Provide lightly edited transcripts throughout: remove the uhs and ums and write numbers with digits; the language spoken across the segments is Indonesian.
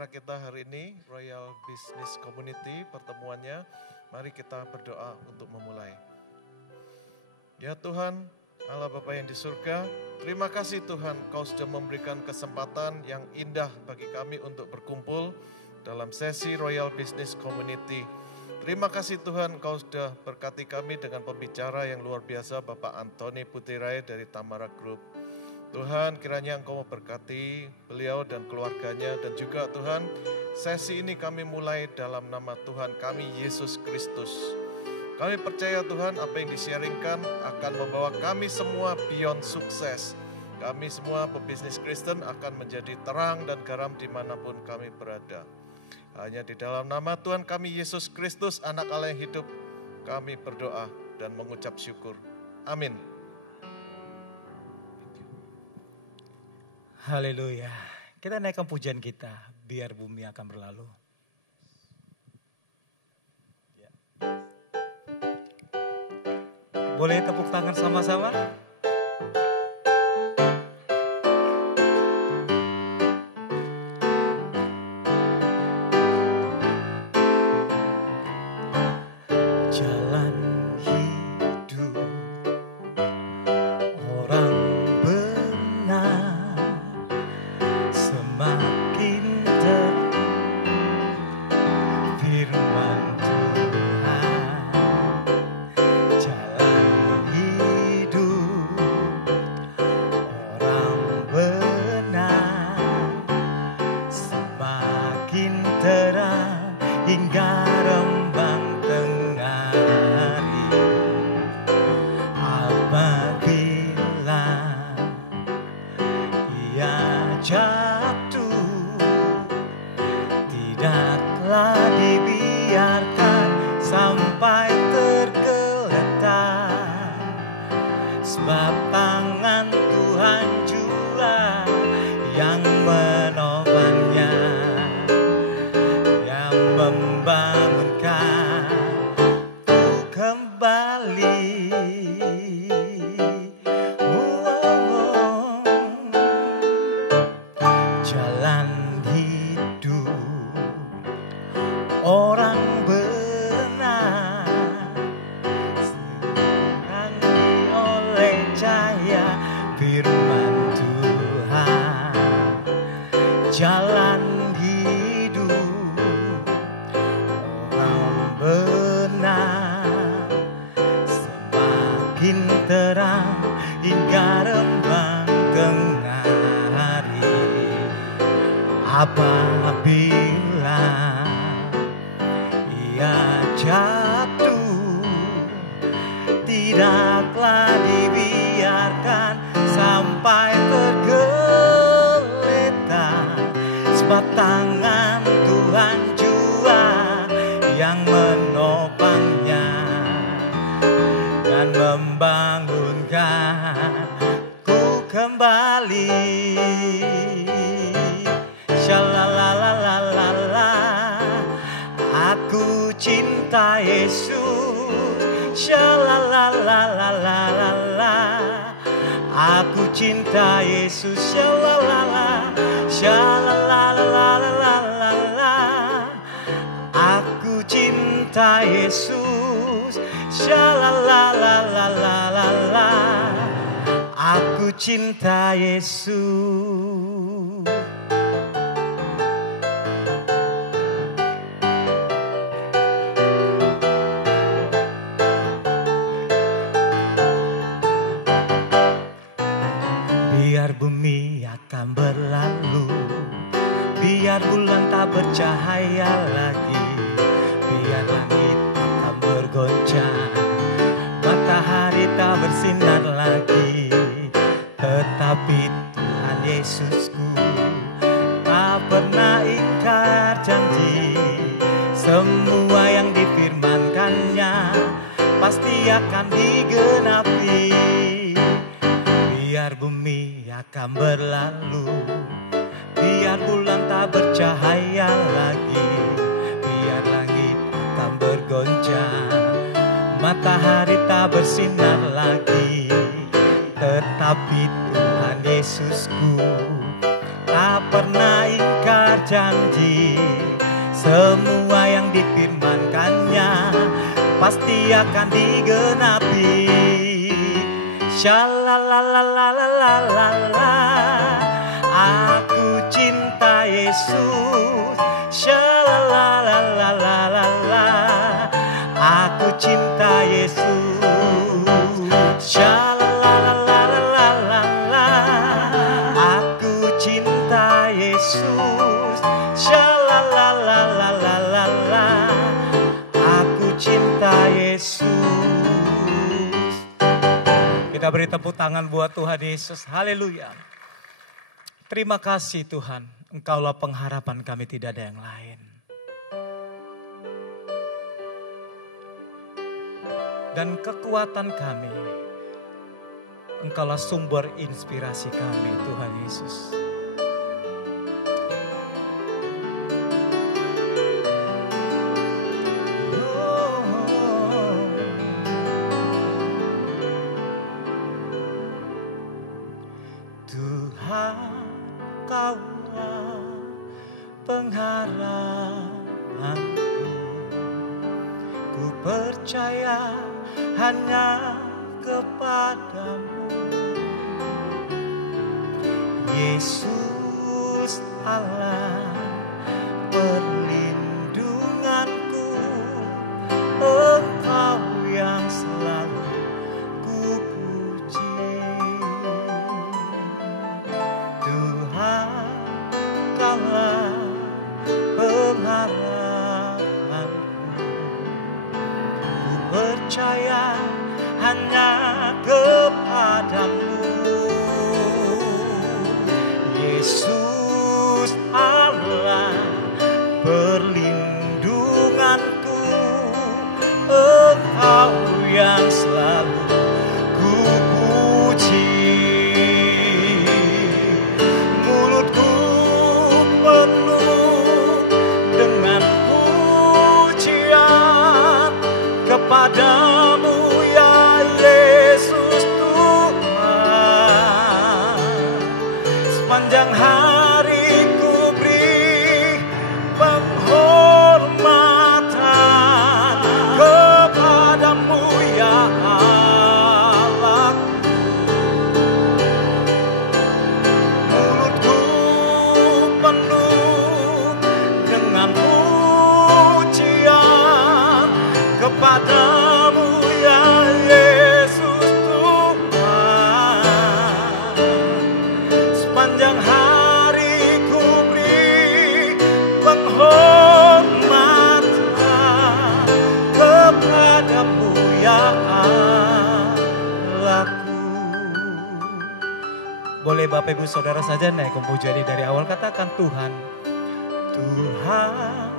acara kita hari ini, Royal Business Community, pertemuannya. Mari kita berdoa untuk memulai. Ya Tuhan, Allah Bapa yang di surga, terima kasih Tuhan, Kau sudah memberikan kesempatan yang indah bagi kami untuk berkumpul dalam sesi Royal Business Community. Terima kasih Tuhan, Kau sudah berkati kami dengan pembicara yang luar biasa, Bapak Antoni Putirai dari Tamara Group. Tuhan, kiranya Engkau memberkati beliau dan keluarganya, dan juga Tuhan, sesi ini kami mulai dalam nama Tuhan kami, Yesus Kristus. Kami percaya Tuhan, apa yang disiaringkan akan membawa kami semua beyond sukses. Kami semua pebisnis Kristen akan menjadi terang dan garam dimanapun kami berada. Hanya di dalam nama Tuhan kami, Yesus Kristus, Anak Allah yang hidup, kami berdoa dan mengucap syukur. Amin. Haleluya. Kita naikkan pujian kita, biar bumi akan berlalu. Ya. Boleh tepuk tangan sama-sama? Jalan hidup orang benar semakin firman Tuhan. Jalan hidup orang benar semakin terang hingga rembang tengah hari. Apabila ia jatuh, tidaklah dibiarkan sampai tergeletak, sebab tangan Tuhan jua yang menopangnya, yang membangunkan ku kembali. Jalan hidup orang benar dinerangi oleh cahaya firman Tuhan. Jalan hidup orang benar semakin terang hingga rembang tengah hari. Apabila ia jatuh, tidaklah dibiarkan sampai tergeletak, sebab tangan Tuhan jua yang menopangnya dan membangunkan ku kembali. Shalalalalala, aku cinta Yesus. Shalalalalala, aku cinta Yesus. Shalalala, shalalalalala, aku cinta Yesus. Shalalalalala, aku cinta Yesus. Biar bumi akan berlalu, biar bulan tak bercahaya lagi, biar langit akan bergoncang, matahari tak bersinar lagi, tetapi Tuhan Yesusku tak pernah ingkar janji. Semua yang difirmankannya pasti akan digenapi. Biar bumi akan berlalu, biar bulan tak bercahaya lagi, biar langit akan bergoncang, matahari tak bersinar lagi, tetapi Tuhan Yesusku tak pernah ingkar berjanji semua yang difirmankannya pasti akan digenapi. Shalalalalalalalala, aku cinta Yesus. Shalalalalala, aku cinta Yesus. Shalalalalala, aku cinta Yesus. Shalalalalala, aku cinta Yesus. Kita beri tepuk tangan buat Tuhan Yesus. Haleluya. Terima kasih Tuhan. Engkaulah pengharapan kami, tidak ada yang lain. Dan kekuatan kami, Engkaulah sumber inspirasi kami, Tuhan Yesus. Kaulah pengharapanku, ku percaya hanya kepadamu. Yesus Allah perlindunganku, Engkau yang selalu ku puji. Kaulah pengharapanku, ku percaya hanya kepadamu. Yesus Allah perlindunganku, Engkau yang selalu ku puji. Mulutku penuh dengan pujian kepadamu ya Yesus Tuhan. Sepanjang hari ku beri penghormatan kepadamu ya Allah. Mulutku penuh dengan pujian kepadamu ya Yesus Tuhan. Sepanjang hari ku beri penghormatan kepadamu ya Allahku. Boleh Bapak Ibu Saudara saja naik ke pujian ini dari awal, katakan Tuhan, Tuhan.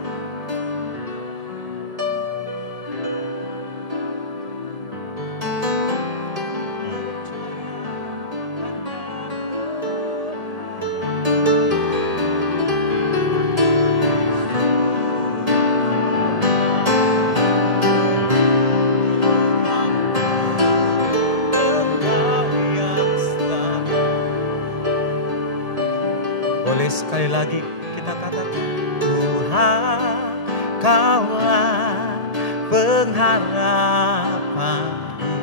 Sekali lagi kita katakan Tuhan, Kaulah pengharapanku,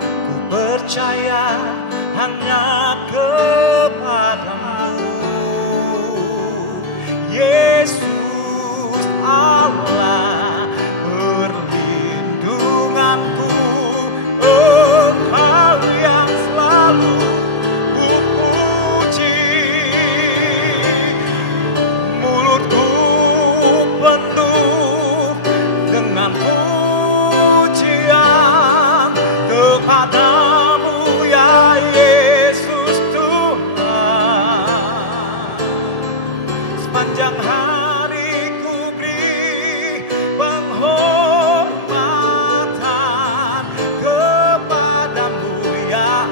ku percaya hanya kepadamu. Yesus Allah perlindunganku, Engkau yang selalu kepadamu ya Yesus Tuhan. Sepanjang hari ku beri penghormatan kepadamu ya.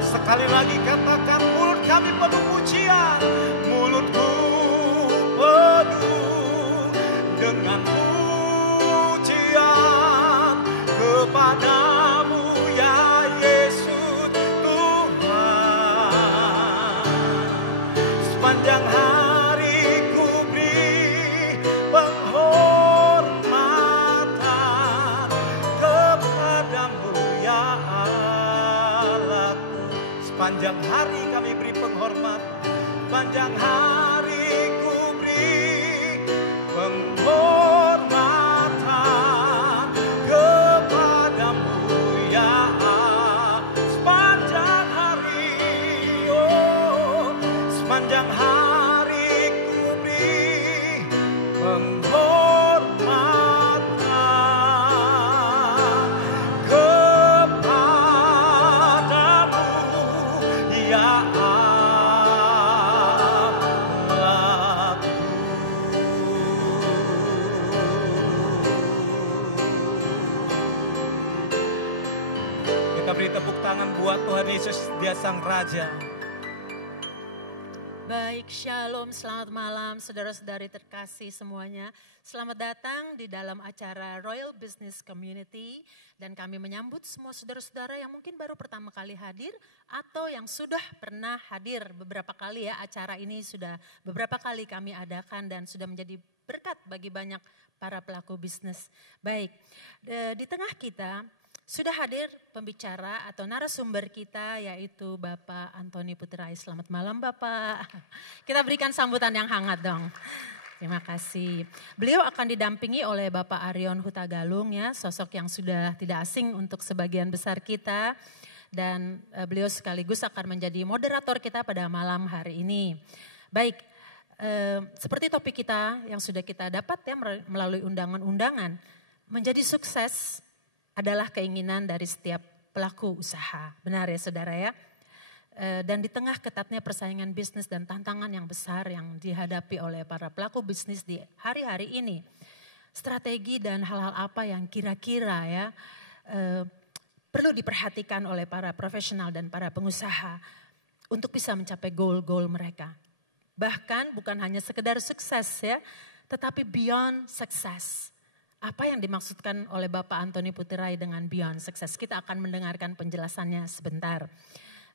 Sekali lagi katakan, mulut kami penuh pujian, mulutku penuh dengan pujian kepadamu Sepanjang hari kami beri penghormatan, sepanjang hari ku beri penghormatan kepadamu ya Allah. Sepanjang hari, oh, sepanjang hari ku beri penghormatan kepadamu ya Allahku. Kita beri tepuk tangan buat Tuhan Yesus, Dia Sang Raja. Baik, shalom, selamat malam saudara-saudari terkasih semuanya. Selamat datang di dalam acara Royal Business Community. Dan kami menyambut semua saudara-saudara yang mungkin baru pertama kali hadir atau yang sudah pernah hadir beberapa kali ya. Acara ini sudah beberapa kali kami adakan dan sudah menjadi berkat bagi banyak para pelaku bisnis. Baik, di tengah kita sudah hadir pembicara atau narasumber kita yaitu Bapak Antoni Putirai. Selamat malam Bapak. Kita berikan sambutan yang hangat dong. Terima kasih. Beliau akan didampingi oleh Bapak Arion Hutagalung ya, sosok yang sudah tidak asing untuk sebagian besar kita. Dan beliau sekaligus akan menjadi moderator kita pada malam hari ini. Baik, seperti topik kita yang sudah kita dapat ya melalui undangan-undangan, menjadi sukses adalah keinginan dari setiap pelaku usaha. Benar ya saudara ya. Dan di tengah ketatnya persaingan bisnis dan tantangan yang besar yang dihadapi oleh para pelaku bisnis di hari-hari ini. Strategi dan hal-hal apa yang kira-kira ya perlu diperhatikan oleh para profesional dan para pengusaha untuk bisa mencapai goal-goal mereka. Bahkan bukan hanya sekedar sukses ya, tetapi beyond success. Apa yang dimaksudkan oleh Bapak Antoni Putirai dengan beyond success? Kita akan mendengarkan penjelasannya sebentar.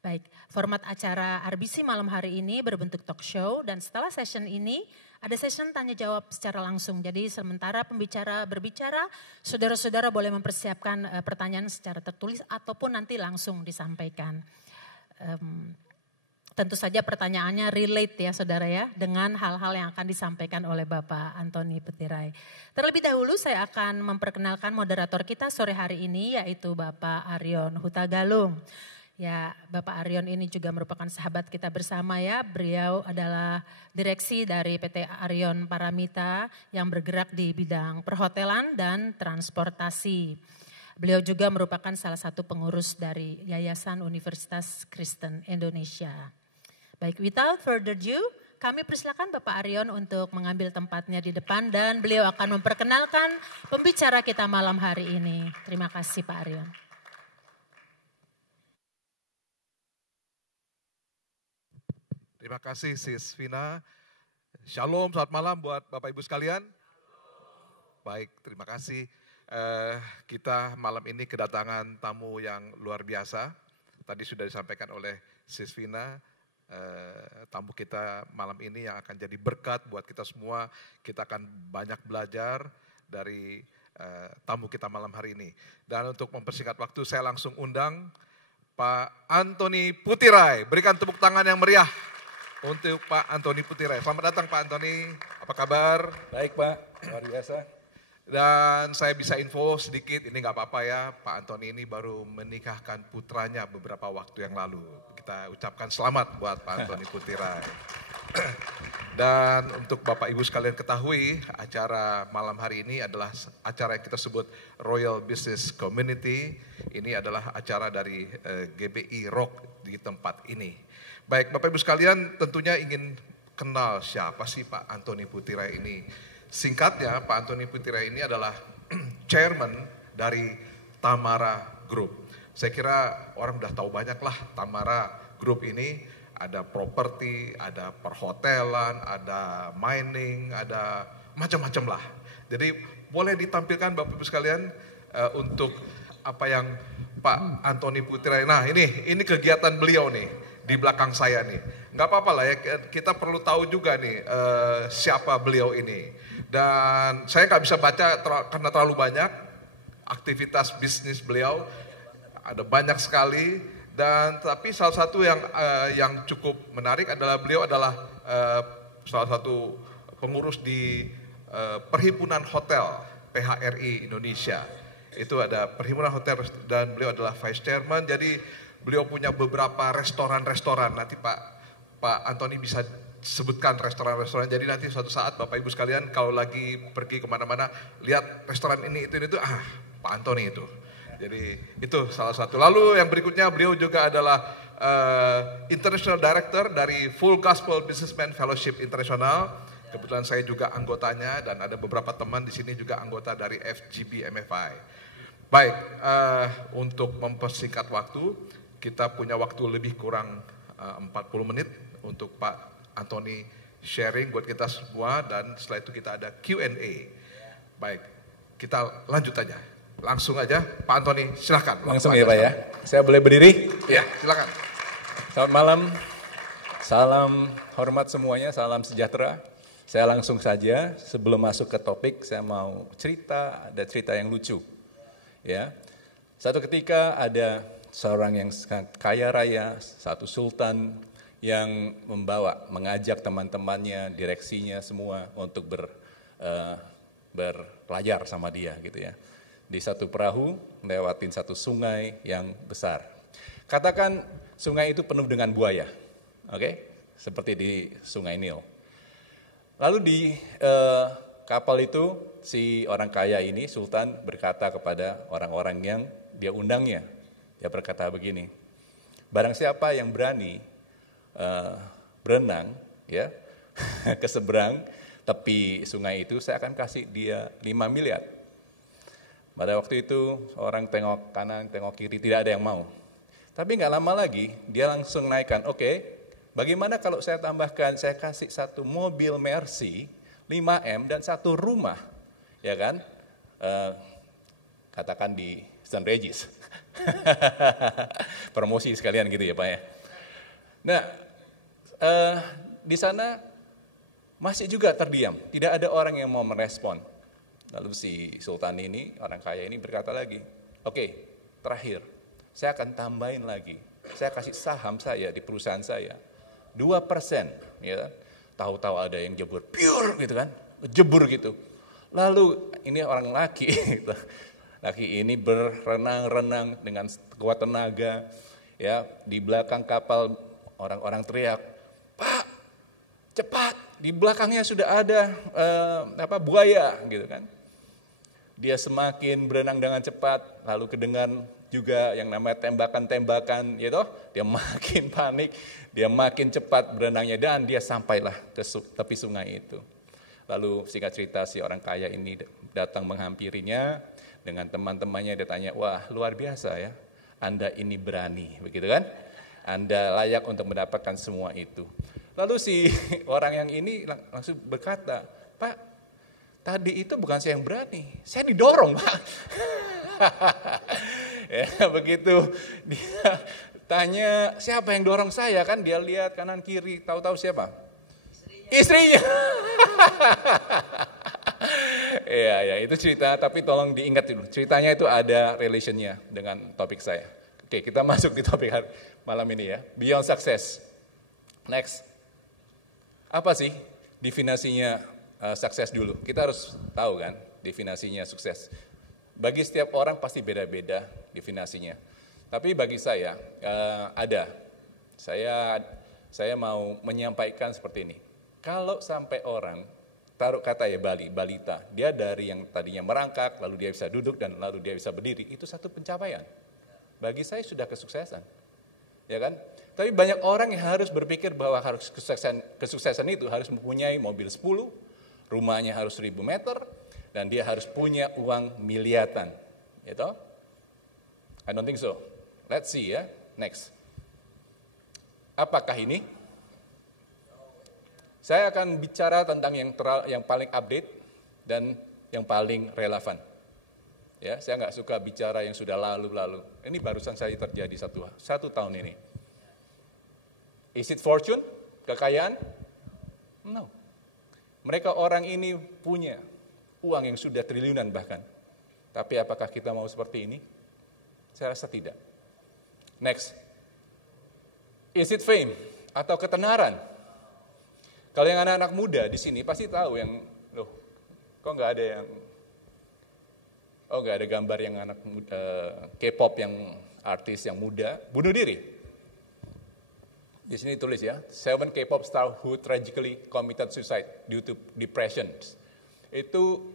Baik, format acara RBC malam hari ini berbentuk talk show dan setelah session ini ada session tanya jawab secara langsung. Jadi sementara pembicara berbicara, saudara-saudara boleh mempersiapkan pertanyaan secara tertulis ataupun nanti langsung disampaikan. Tentu saja pertanyaannya relate ya saudara ya dengan hal-hal yang akan disampaikan oleh Bapak Antoni Putirai. Terlebih dahulu saya akan memperkenalkan moderator kita sore hari ini yaitu Bapak Arion Hutagalung. Ya, Bapak Arion ini juga merupakan sahabat kita bersama ya. Beliau adalah direksi dari PT Arion Paramita yang bergerak di bidang perhotelan dan transportasi. Beliau juga merupakan salah satu pengurus dari Yayasan Universitas Kristen Indonesia. Baik, without further ado, kami persilakan Bapak Arion untuk mengambil tempatnya di depan dan beliau akan memperkenalkan pembicara kita malam hari ini. Terima kasih Pak Arion. Terima kasih Sis Vina. Shalom, selamat malam buat Bapak Ibu sekalian. Baik, terima kasih. Kita malam ini kedatangan tamu yang luar biasa. Tadi sudah disampaikan oleh Sis Vina. Tamu kita malam ini yang akan jadi berkat buat kita semua. Kita akan banyak belajar dari tamu kita malam hari ini. Dan untuk mempersingkat waktu saya langsung undang Pak Antoni Putirai. Berikan tepuk tangan yang meriah untuk Pak Antoni Putirai. Selamat datang Pak Antoni, apa kabar? Baik Pak, luar biasa. Dan saya bisa info sedikit, ini gak apa-apa ya, Pak Antoni ini baru menikahkan putranya beberapa waktu yang lalu. Kita ucapkan selamat buat Pak Antoni Putirai. Dan untuk Bapak Ibu sekalian ketahui, acara malam hari ini adalah acara yang kita sebut Royal Business Community. Ini adalah acara dari GBI Rock di tempat ini. Baik, Bapak Ibu sekalian tentunya ingin kenal siapa sih Pak Antoni Putirai ini. Singkatnya, Pak Antoni Putirai ini adalah chairman dari Tamara Group. Saya kira orang udah tahu banyak lah Tamara Group ini. Ada properti, ada perhotelan, ada mining, ada macam-macam lah. Jadi boleh ditampilkan Bapak Ibu sekalian untuk apa yang Pak Antoni Putirai. Nah ini kegiatan beliau nih di belakang saya nih. Nggak apa-apa lah ya, kita perlu tahu juga nih siapa beliau ini. Dan saya nggak bisa baca karena terlalu banyak aktivitas bisnis beliau. Ada banyak sekali Dan tapi salah satu yang cukup menarik adalah beliau adalah salah satu pengurus di Perhimpunan Hotel PHRI Indonesia. Itu ada Perhimpunan Hotel dan beliau adalah Vice Chairman. Jadi beliau punya beberapa restoran-restoran. Nanti Pak Antoni bisa sebutkan restoran-restoran. Jadi nanti suatu saat Bapak Ibu sekalian kalau lagi pergi kemana-mana lihat restoran ini itu Pak Antoni itu. Jadi itu salah satu. Lalu yang berikutnya beliau juga adalah International Director dari Full Gospel Businessman Fellowship International. Kebetulan saya juga anggotanya dan ada beberapa teman di sini juga anggota dari FGB MFI. Baik, untuk mempersingkat waktu, kita punya waktu lebih kurang 40 menit untuk Pak Antoni sharing buat kita semua dan setelah itu kita ada Q&A. Baik, kita lanjut aja. Langsung aja, Pak Antoni, silahkan. Langsung ya Pak ya. Saya boleh berdiri? Ya, silakan. Selamat malam, salam hormat semuanya, salam sejahtera. Saya langsung saja, sebelum masuk ke topik, saya mau ada cerita yang lucu. Ya, satu ketika ada seorang yang kaya raya, satu sultan yang mengajak teman-temannya, direksinya semua untuk berpelajar sama dia gitu ya. Di satu perahu, lewatin satu sungai yang besar. Katakan sungai itu penuh dengan buaya, oke? Seperti di Sungai Nil. Lalu di kapal itu si orang kaya ini, sultan berkata kepada orang-orang yang dia undangnya. Dia berkata begini, barang siapa yang berani berenang ya ke seberang tepi sungai itu, saya akan kasih dia 5 miliar. Pada waktu itu orang tengok kanan, tengok kiri, tidak ada yang mau. Tapi nggak lama lagi dia langsung naikkan, oke, bagaimana kalau saya tambahkan, saya kasih satu mobil Mercy 5M dan satu rumah, ya kan? Katakan di St. Regis. Promosi sekalian gitu ya Pak ya. Nah, di sana masih juga terdiam, tidak ada orang yang mau merespon. Lalu si sultan ini, orang kaya ini berkata lagi, oke, terakhir, saya akan tambahin lagi, saya kasih saham saya di perusahaan saya, 2%, ya. Tahu-tahu ada yang jebur, pure gitu kan, jebur gitu. Lalu ini orang laki, laki ini berenang-renang dengan kuat tenaga, ya. Di belakang kapal orang-orang teriak, Pak, cepat, di belakangnya sudah ada buaya, gitu kan. Dia semakin berenang dengan cepat, lalu kedengaran juga yang namanya tembakan-tembakan, gitu. Dia makin panik, dia makin cepat berenangnya dan dia sampailah ke tepi sungai itu. Lalu singkat cerita si orang kaya ini datang menghampirinya dengan teman-temannya, dia tanya, wah luar biasa ya, Anda ini berani, begitu kan? Anda layak untuk mendapatkan semua itu. Lalu si orang yang ini langsung berkata, Pak, tadi itu bukan saya yang berani, saya didorong Pak. Ya, begitu dia tanya siapa yang dorong saya, kan dia lihat kanan kiri, tahu-tahu siapa? Istrinya. Ya itu cerita, tapi tolong diingat dulu, ceritanya itu ada relationnya dengan topik saya. Oke, kita masuk di topik malam ini ya, Beyond Success. Next, apa sih definisinya sukses dulu? Kita harus tahu kan definisinya sukses. Bagi setiap orang pasti beda-beda definisinya. Tapi bagi saya ada. Saya mau menyampaikan seperti ini. Kalau sampai orang taruh kata ya balita, dia dari yang tadinya merangkak, lalu dia bisa duduk dan lalu dia bisa berdiri, itu satu pencapaian. Bagi saya sudah kesuksesan. Ya kan? Tapi banyak orang yang harus berpikir bahwa harus kesuksesan itu harus mempunyai mobil 10, rumahnya harus 1000 meter, dan dia harus punya uang miliaran. Gitu? I don't think so. Let's see ya. Next. Apakah ini? Saya akan bicara tentang yang paling update dan yang paling relevan. Ya, saya nggak suka bicara yang sudah lalu-lalu. Ini barusan saya terjadi satu tahun ini. Is it fortune? Kekayaan? No. Mereka orang ini punya uang yang sudah triliunan bahkan. Tapi apakah kita mau seperti ini? Saya rasa tidak. Next. Is it fame atau ketenaran? Kalau yang anak-anak muda di sini pasti tahu yang, loh, kok nggak ada yang, oh nggak ada gambar yang anak K-pop yang artis yang muda bunuh diri. Di sini tulis ya, 7 K-pop star who tragically committed suicide due to depression. Itu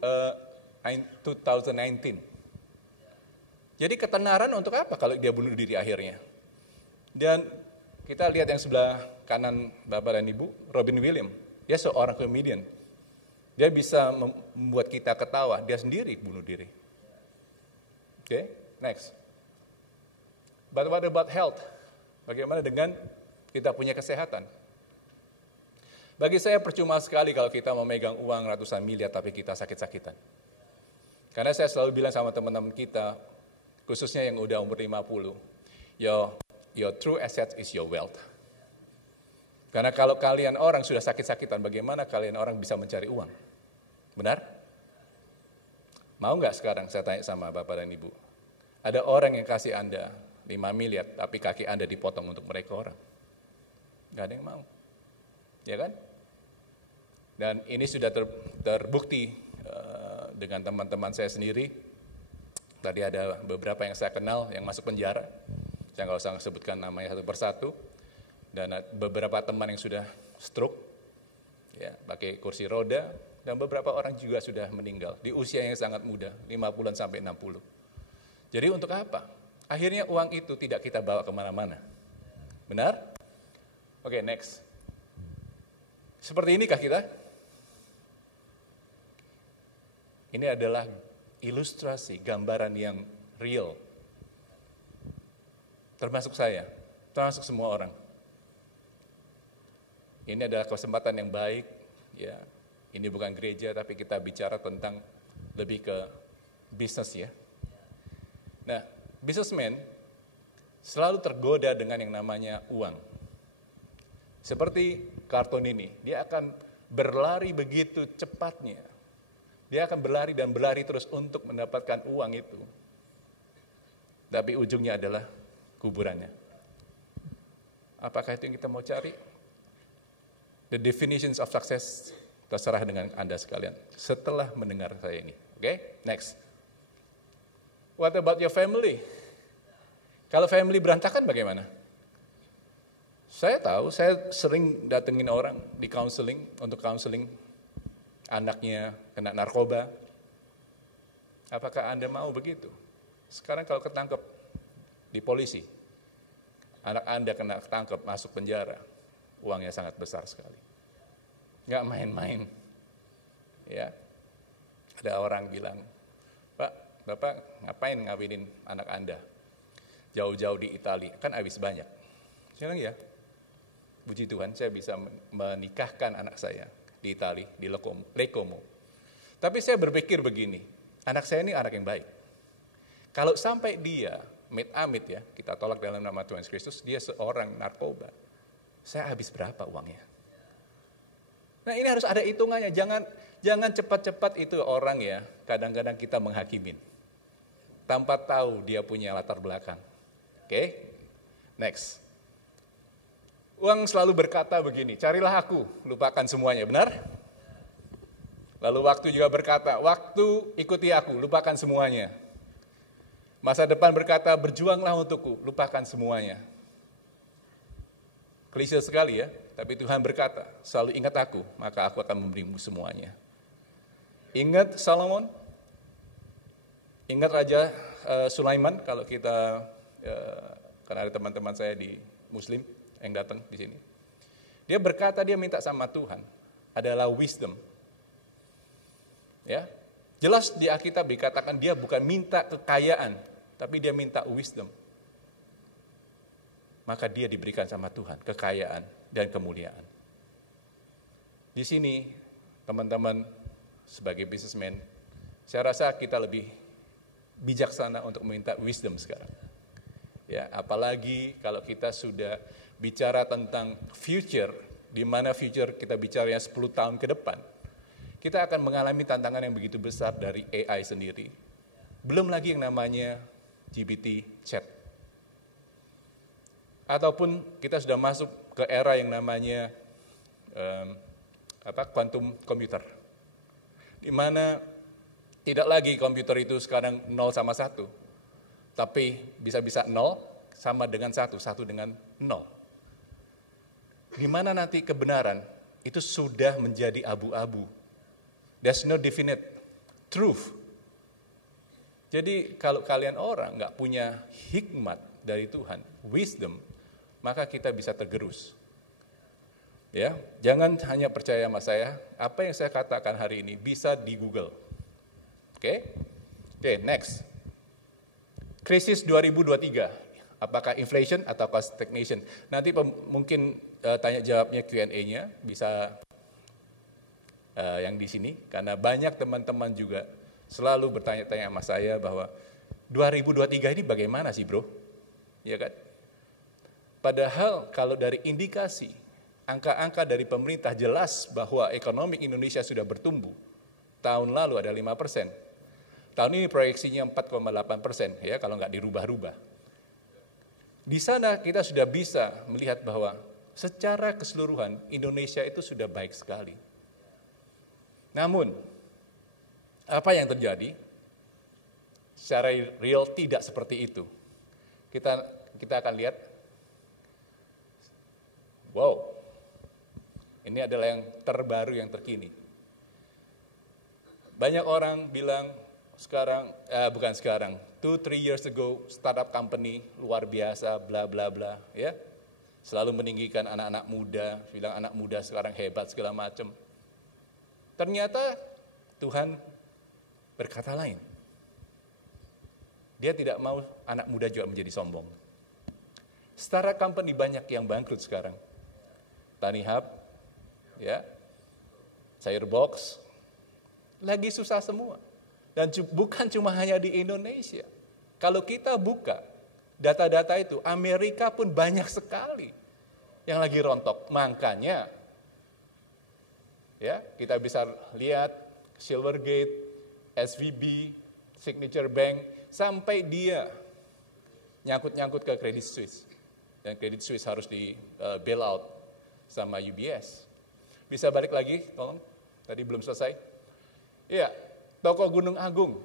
2019. Jadi ketenaran untuk apa kalau dia bunuh diri akhirnya? Dan kita lihat yang sebelah kanan Bapak dan Ibu, Robin Williams. Dia seorang komedian. Dia bisa membuat kita ketawa, dia sendiri bunuh diri. Oke, next. But what about health? Bagaimana dengan kita punya kesehatan? Bagi saya percuma sekali kalau kita memegang uang ratusan miliar tapi kita sakit-sakitan. Karena saya selalu bilang sama teman-teman kita, khususnya yang udah umur 50, your true asset is your wealth. Karena kalau kalian orang sudah sakit-sakitan, bagaimana kalian orang bisa mencari uang? Benar? Mau nggak sekarang saya tanya sama Bapak dan Ibu? Ada orang yang kasih Anda 5 miliar, tapi kaki Anda dipotong untuk mereka orang. Nggak ada yang mau. Ya kan? Dan ini sudah terbukti dengan teman-teman saya sendiri. Tadi ada beberapa yang saya kenal yang masuk penjara. Saya nggak usah sebutkan namanya satu persatu. Dan beberapa teman yang sudah stroke, ya, pakai kursi roda, dan beberapa orang juga sudah meninggal di usia yang sangat muda, 50-an sampai 60. Jadi untuk apa? Akhirnya uang itu tidak kita bawa kemana-mana. Benar? Oke, next. Seperti inikah kita? Ini adalah ilustrasi, gambaran yang real. Termasuk saya, termasuk semua orang. Ini adalah kesempatan yang baik, ya. Ini bukan gereja, tapi kita bicara tentang lebih ke bisnis, ya. Nah, businessman selalu tergoda dengan yang namanya uang. Seperti kartun ini, dia akan berlari begitu cepatnya. Dia akan berlari dan berlari terus untuk mendapatkan uang itu. Tapi ujungnya adalah kuburannya. Apakah itu yang kita mau cari? The definitions of success terserah dengan Anda sekalian setelah mendengar saya ini. Oke, next. What about your family? Kalau family berantakan bagaimana? Saya tahu, saya sering datengin orang di counseling, untuk counseling anaknya kena narkoba. Apakah Anda mau begitu? Sekarang kalau ketangkep di polisi, anak Anda kena ketangkep masuk penjara, uangnya sangat besar sekali. Nggak main-main. Ya. Ada orang bilang, Pak, Bapak ngapain ngawinin anak Anda? Jauh-jauh di Italia, kan habis banyak. Saya bilang ya, puji Tuhan saya bisa menikahkan anak saya di Italia, di Lecomo. Tapi saya berpikir begini, anak saya ini anak yang baik. Kalau sampai dia, amit-amit ya, kita tolak dalam nama Tuhan Yesus Kristus, dia seorang narkoba. Saya habis berapa uangnya? Nah ini harus ada hitungannya, jangan cepat-cepat itu orang ya, kadang-kadang kita menghakimin. Tanpa tahu dia punya latar belakang. Oke, next. Uang selalu berkata begini, carilah aku, lupakan semuanya, benar? Lalu waktu juga berkata, waktu ikuti aku, lupakan semuanya. Masa depan berkata, berjuanglah untukku, lupakan semuanya. Klise sekali ya, tapi Tuhan berkata, selalu ingat aku, maka aku akan memberimu semuanya. Ingat Solomon, ingat Raja Sulaiman, kalau kita, karena ada teman-teman saya di Muslim yang datang di sini. Dia berkata, dia minta sama Tuhan, adalah wisdom. Ya, jelas di Alkitab dikatakan dia bukan minta kekayaan, tapi dia minta wisdom. Maka dia diberikan sama Tuhan kekayaan dan kemuliaan. Di sini teman-teman sebagai businessman, saya rasa kita lebih bijaksana untuk meminta wisdom sekarang. Ya, apalagi kalau kita sudah bicara tentang future, di mana future kita bicaranya 10 tahun ke depan, kita akan mengalami tantangan yang begitu besar dari AI sendiri. Belum lagi yang namanya GPT chat. ataupun kita sudah masuk ke era yang namanya quantum computer, di mana tidak lagi komputer itu sekarang 0 sama 1, tapi bisa-bisa 0 sama dengan 1 dengan 0. Di mana nanti kebenaran itu sudah menjadi abu-abu. There's no definite truth. Jadi kalau kalian orang nggak punya hikmat dari Tuhan, wisdom, maka kita bisa tergerus. Ya, jangan hanya percaya sama saya, apa yang saya katakan hari ini bisa di Google. Oke, next. Krisis 2023, apakah inflation atau stagnation? Nanti mungkin tanya jawabnya Q&A-nya bisa yang di sini, karena banyak teman-teman juga selalu bertanya-tanya sama saya bahwa 2023 ini bagaimana sih bro? Ya kan? Padahal kalau dari indikasi, angka-angka dari pemerintah jelas bahwa ekonomi Indonesia sudah bertumbuh. Tahun lalu ada 5%. Tahun ini proyeksinya 4,8% ya kalau nggak dirubah-rubah. Di sana kita sudah bisa melihat bahwa secara keseluruhan Indonesia itu sudah baik sekali. Namun, apa yang terjadi? Secara real tidak seperti itu. Kita akan lihat, wow, ini adalah yang terbaru, yang terkini. Banyak orang bilang bukan sekarang, 2-3 years ago, startup company luar biasa, bla bla bla, ya. Selalu meninggikan anak-anak muda, bilang anak muda sekarang hebat segala macam. Ternyata Tuhan berkata lain. Dia tidak mau anak muda juga menjadi sombong. Startup company banyak yang bangkrut sekarang. Tanihub, ya, Cairbox, lagi susah semua. Dan bukan cuma hanya di Indonesia. Kalau kita buka data-data itu, Amerika pun banyak sekali yang lagi rontok. Makanya, ya, kita bisa lihat Silvergate, SVB, Signature Bank, sampai dia nyangkut-nyangkut ke Credit Suisse. Dan Credit Suisse harus di bail out sama UBS. Bisa balik lagi, tolong. Tadi belum selesai. Iya, toko Gunung Agung.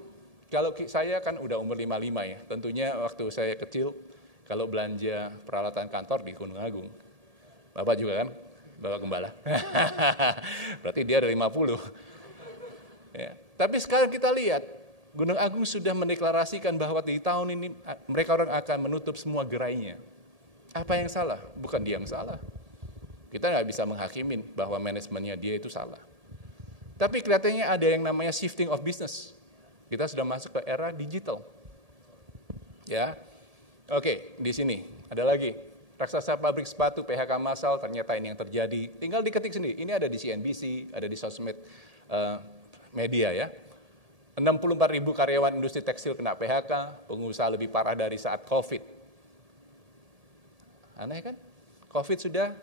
Kalau saya kan udah umur 55 ya. Tentunya waktu saya kecil, kalau belanja peralatan kantor di Gunung Agung. Bapak juga kan, Bapak Gembala. Berarti dia ada 50. Ya. Tapi sekarang kita lihat, Gunung Agung sudah mendeklarasikan bahwa di tahun ini mereka orang akan menutup semua gerainya. Apa yang salah? Bukan dia yang salah. Kita nggak bisa menghakimin bahwa manajemennya dia itu salah. Tapi kelihatannya ada yang namanya shifting of business. Kita sudah masuk ke era digital. Ya, oke, di sini ada lagi. Raksasa pabrik sepatu PHK massal, ternyata ini yang terjadi. Tinggal diketik sendiri. Ini ada di CNBC, ada di sosmed media ya. 64.000 karyawan industri tekstil kena PHK, pengusaha lebih parah dari saat COVID. Aneh kan? COVID sudah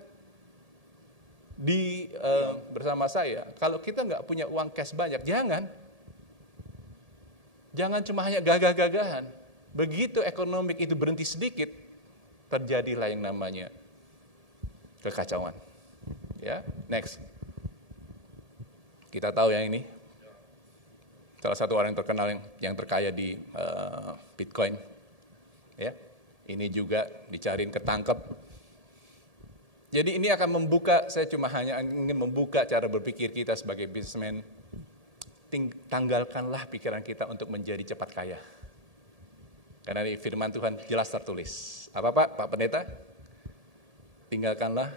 bersama saya. Kalau kita nggak punya uang cash banyak, jangan cuma hanya gagah-gagahan. Begitu ekonomi itu berhenti sedikit, terjadilah yang namanya kekacauan. Ya, next. Kita tahu yang ini. Salah satu orang yang terkenal yang terkaya di Bitcoin, ya, ini juga dicariin ketangkep. Jadi ini akan membuka, saya cuma hanya ingin membuka cara berpikir kita sebagai businessman. Tanggalkanlah pikiran kita untuk menjadi cepat kaya. Karena di firman Tuhan jelas tertulis. Apa Pak Pendeta? Tanggalkanlah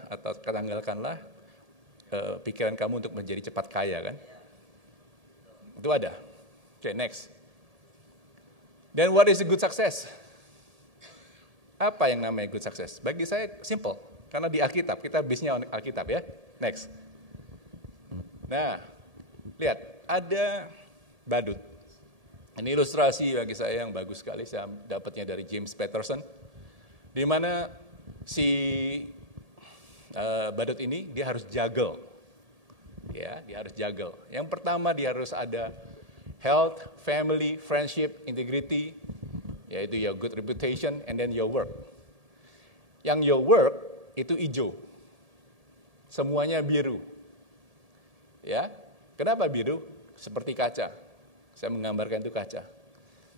pikiran kamu untuk menjadi cepat kaya kan? Itu ada. Oke, next. Then what is a good success? Apa yang namanya good success? Bagi saya simple, karena di Alkitab, kita bisnya Alkitab ya. Next. Nah, lihat, ada badut. Ini ilustrasi bagi saya yang bagus sekali, saya dapatnya dari James Patterson. Di mana si badut ini, dia harus juggle. Ya, dia harus juggle. Yang pertama dia harus ada health, family, friendship, integrity, yaitu your good reputation, and then your work. Yang your work itu hijau. Semuanya biru. Ya. Kenapa biru? Seperti kaca. Saya menggambarkan itu kaca.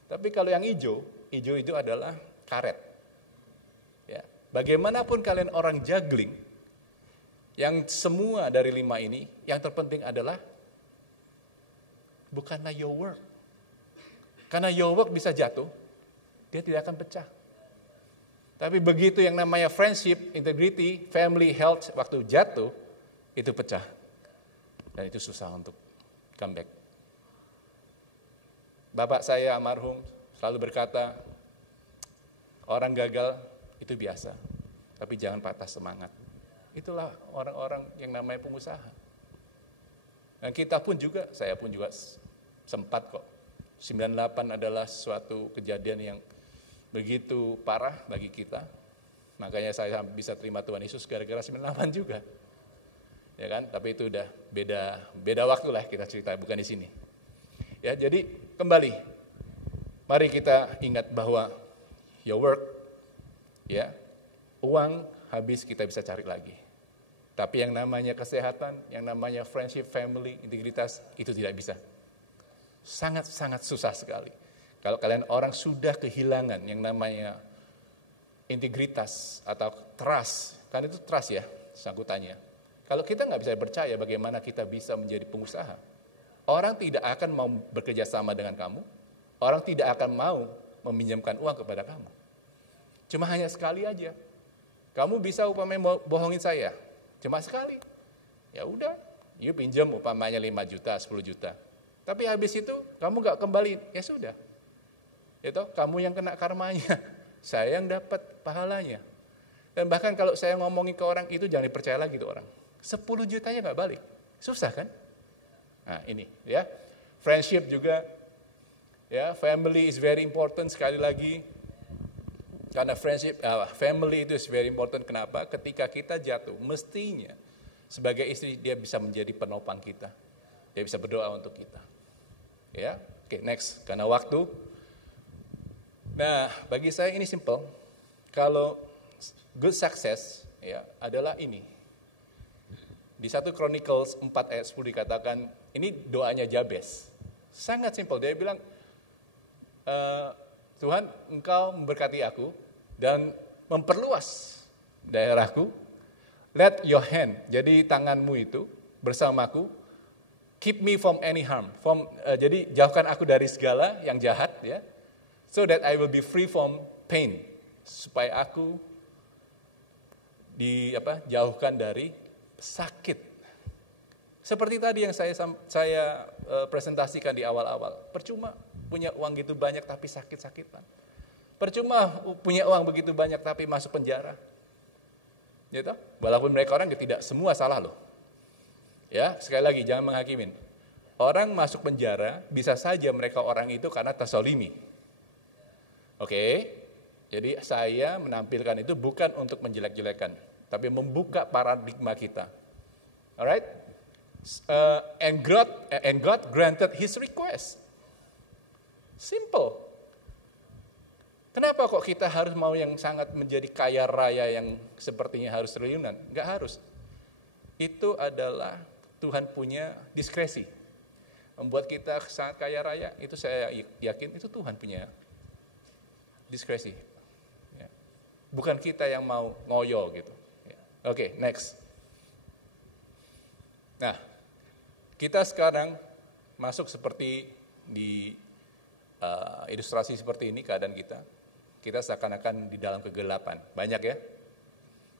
Tapi kalau yang hijau itu adalah karet. Ya. Bagaimanapun kalian orang juggling, yang semua dari 5 ini, yang terpenting adalah bukanlah your work. Karena your work bisa jatuh, dia tidak akan pecah. Tapi begitu yang namanya friendship, integrity, family, health, waktu jatuh, itu pecah. Dan itu susah untuk comeback. Bapak saya almarhum selalu berkata, orang gagal itu biasa, tapi jangan patah semangat. Itulah orang-orang yang namanya pengusaha. Dan kita pun juga, saya pun juga sempat kok. 98 adalah suatu kejadian yang begitu parah bagi kita. Makanya saya bisa terima Tuhan Yesus gara-gara 98 juga. Ya kan? Tapi itu udah beda waktu lah kita cerita, bukan di sini. Ya, jadi kembali. Mari kita ingat bahwa your work, ya, uang habis kita bisa cari lagi. Tapi yang namanya kesehatan, yang namanya friendship, family, integritas, itu tidak bisa. Sangat-sangat susah sekali. Kalau kalian orang sudah kehilangan yang namanya integritas atau trust, kan itu trust ya sangkutannya. Kalau kita nggak bisa percaya bagaimana kita bisa menjadi pengusaha, orang tidak akan mau bekerja sama dengan kamu, orang tidak akan mau meminjamkan uang kepada kamu. Cuma hanya sekali aja. Kamu bisa umpamanya bohongin saya, cuma sekali. Ya udah, you pinjam umpamanya 5 juta, 10 juta. Tapi habis itu kamu nggak kembali, ya sudah. Itu kamu yang kena karmanya, saya yang dapat pahalanya. Dan bahkan kalau saya ngomongin ke orang itu jangan dipercaya lagi tuh orang. 10 jutanya nggak balik, susah kan? Nah ini ya, friendship juga, ya family is very important sekali lagi. Karena friendship, family itu is very important. Kenapa? Ketika kita jatuh, mestinya sebagai istri dia bisa menjadi penopang kita, dia bisa berdoa untuk kita. Ya, oke, next. Karena waktu. Nah, bagi saya ini simple. Kalau good success ya adalah ini. Di 1 Chronicles 4 ayat 10 dikatakan, ini doanya Jabez. Sangat simple. Dia bilang, Tuhan, Engkau memberkati aku dan memperluas daerahku. Let your hand, jadi tanganmu itu bersamaku. Keep me from any harm. Jadi jauhkan aku dari segala yang jahat, ya. So that I will be free from pain. Supaya aku jauhkan dari sakit. Seperti tadi yang saya presentasikan di awal-awal. Percuma punya uang gitu banyak tapi sakit-sakitan. Percuma punya uang begitu banyak tapi masuk penjara. Gitu? Walaupun mereka orang tidak semua salah loh. Ya, sekali lagi jangan menghakimin. Orang masuk penjara bisa saja mereka orang itu karena tersolimi. Oke? Jadi saya menampilkan itu bukan untuk menjelek-jelekan, tapi membuka paradigma kita. Alright? And God granted His request. Simple. Kenapa kok kita harus mau yang sangat menjadi kaya raya yang sepertinya harus triliunan? Enggak harus. Itu adalah Tuhan punya diskresi. Membuat kita sangat kaya raya, itu saya yakin itu Tuhan punya diskresi. Ya. Bukan kita yang mau ngoyo gitu. Ya. Oke, next. Nah, kita sekarang masuk seperti di ilustrasi seperti ini keadaan kita. Kita seakan-akan di dalam kegelapan. Banyak ya.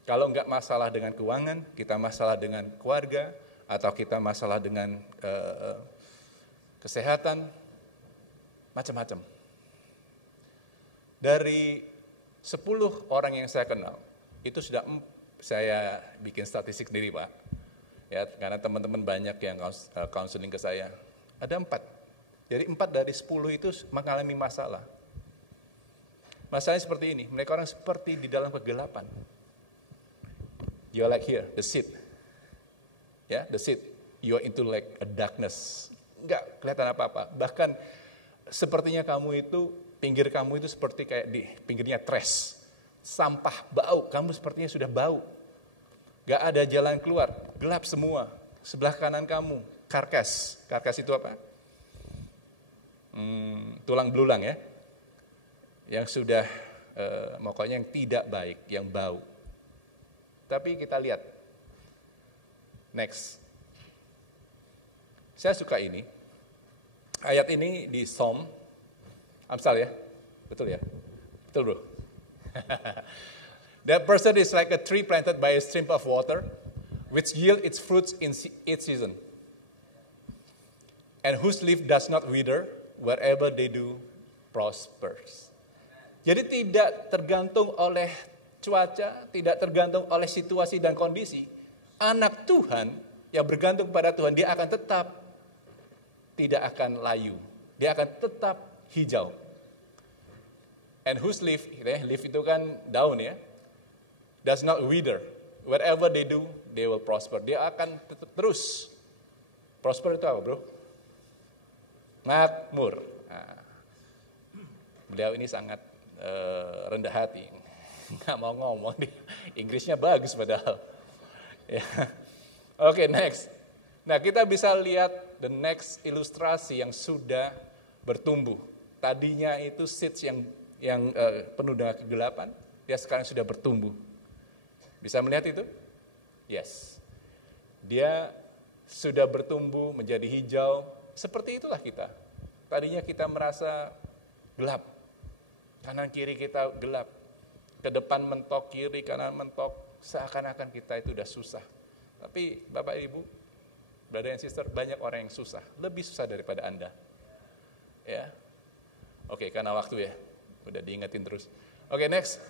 Kalau enggak masalah dengan keuangan, kita masalah dengan keluarga, atau kita masalah dengan kesehatan, macam-macam. Dari 10 orang yang saya kenal, itu sudah saya bikin statistik sendiri Pak. Ya, karena teman-teman banyak yang counseling ke saya. Ada 4. Jadi 4 dari 10 itu mengalami masalah. Masalahnya seperti ini, mereka orang seperti di dalam kegelapan. You're like here, the seat. Ya, the seat. You're into like a darkness. Enggak kelihatan apa-apa. Bahkan sepertinya kamu itu, pinggir kamu itu seperti kayak di pinggirnya trash. sampah, bau, kamu sepertinya sudah bau. Gak ada jalan keluar, gelap semua. Sebelah kanan kamu, karkas. Karkas itu apa? Tulang belulang ya. Yang sudah, pokoknya yang tidak baik, yang bau. Tapi kita lihat. Next. Saya suka ini. Ayat ini di Psalm. Amsal ya? Betul ya? Betul bro? That person is like a tree planted by a stream of water, which yield its fruits in its season, and whose leaf does not wither, wherever they do prospers. Jadi tidak tergantung oleh cuaca, tidak tergantung oleh situasi dan kondisi. Anak Tuhan yang bergantung pada Tuhan, dia akan tetap tidak akan layu. Dia akan tetap hijau. And whose leaf, leaf itu kan daun ya, does not wither. Wherever they do, they will prosper. Dia akan terus. Prosper itu apa bro? Makmur. Nah, beliau ini sangat rendah hati. Nggak mau ngomong, Inggrisnya bagus padahal. Ya. Oke, next. Nah, kita bisa lihat the next ilustrasi yang sudah bertumbuh. Tadinya itu seeds yang penuh dengan kegelapan, dia sekarang sudah bertumbuh. Bisa melihat itu? Yes. Dia sudah bertumbuh menjadi hijau. Seperti itulah kita. Tadinya kita merasa gelap. Kanan kiri kita gelap. Ke depan mentok, kiri kanan mentok. Seakan-akan kita itu udah susah. Tapi Bapak Ibu, brother and sister, banyak orang yang susah. Lebih susah daripada Anda. Ya. Oke, karena waktu ya. Udah diingetin terus. Oke, next.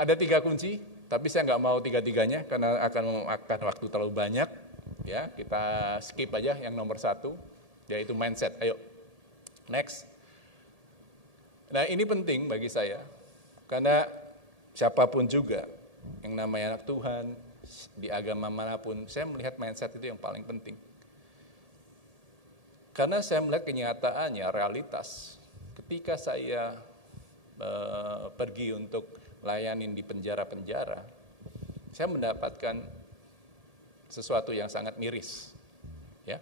Ada 3 kunci, tapi saya nggak mau 3-3-nya karena akan memakan waktu terlalu banyak. Ya, kita skip aja yang nomor 1, yaitu mindset. Ayo, next. Nah, ini penting bagi saya, karena siapapun juga yang namanya anak Tuhan, di agama manapun, saya melihat mindset itu yang paling penting. Karena saya melihat kenyataannya, realitas. Ketika saya pergi untuk layanin di penjara-penjara, saya mendapatkan sesuatu yang sangat miris. Ya,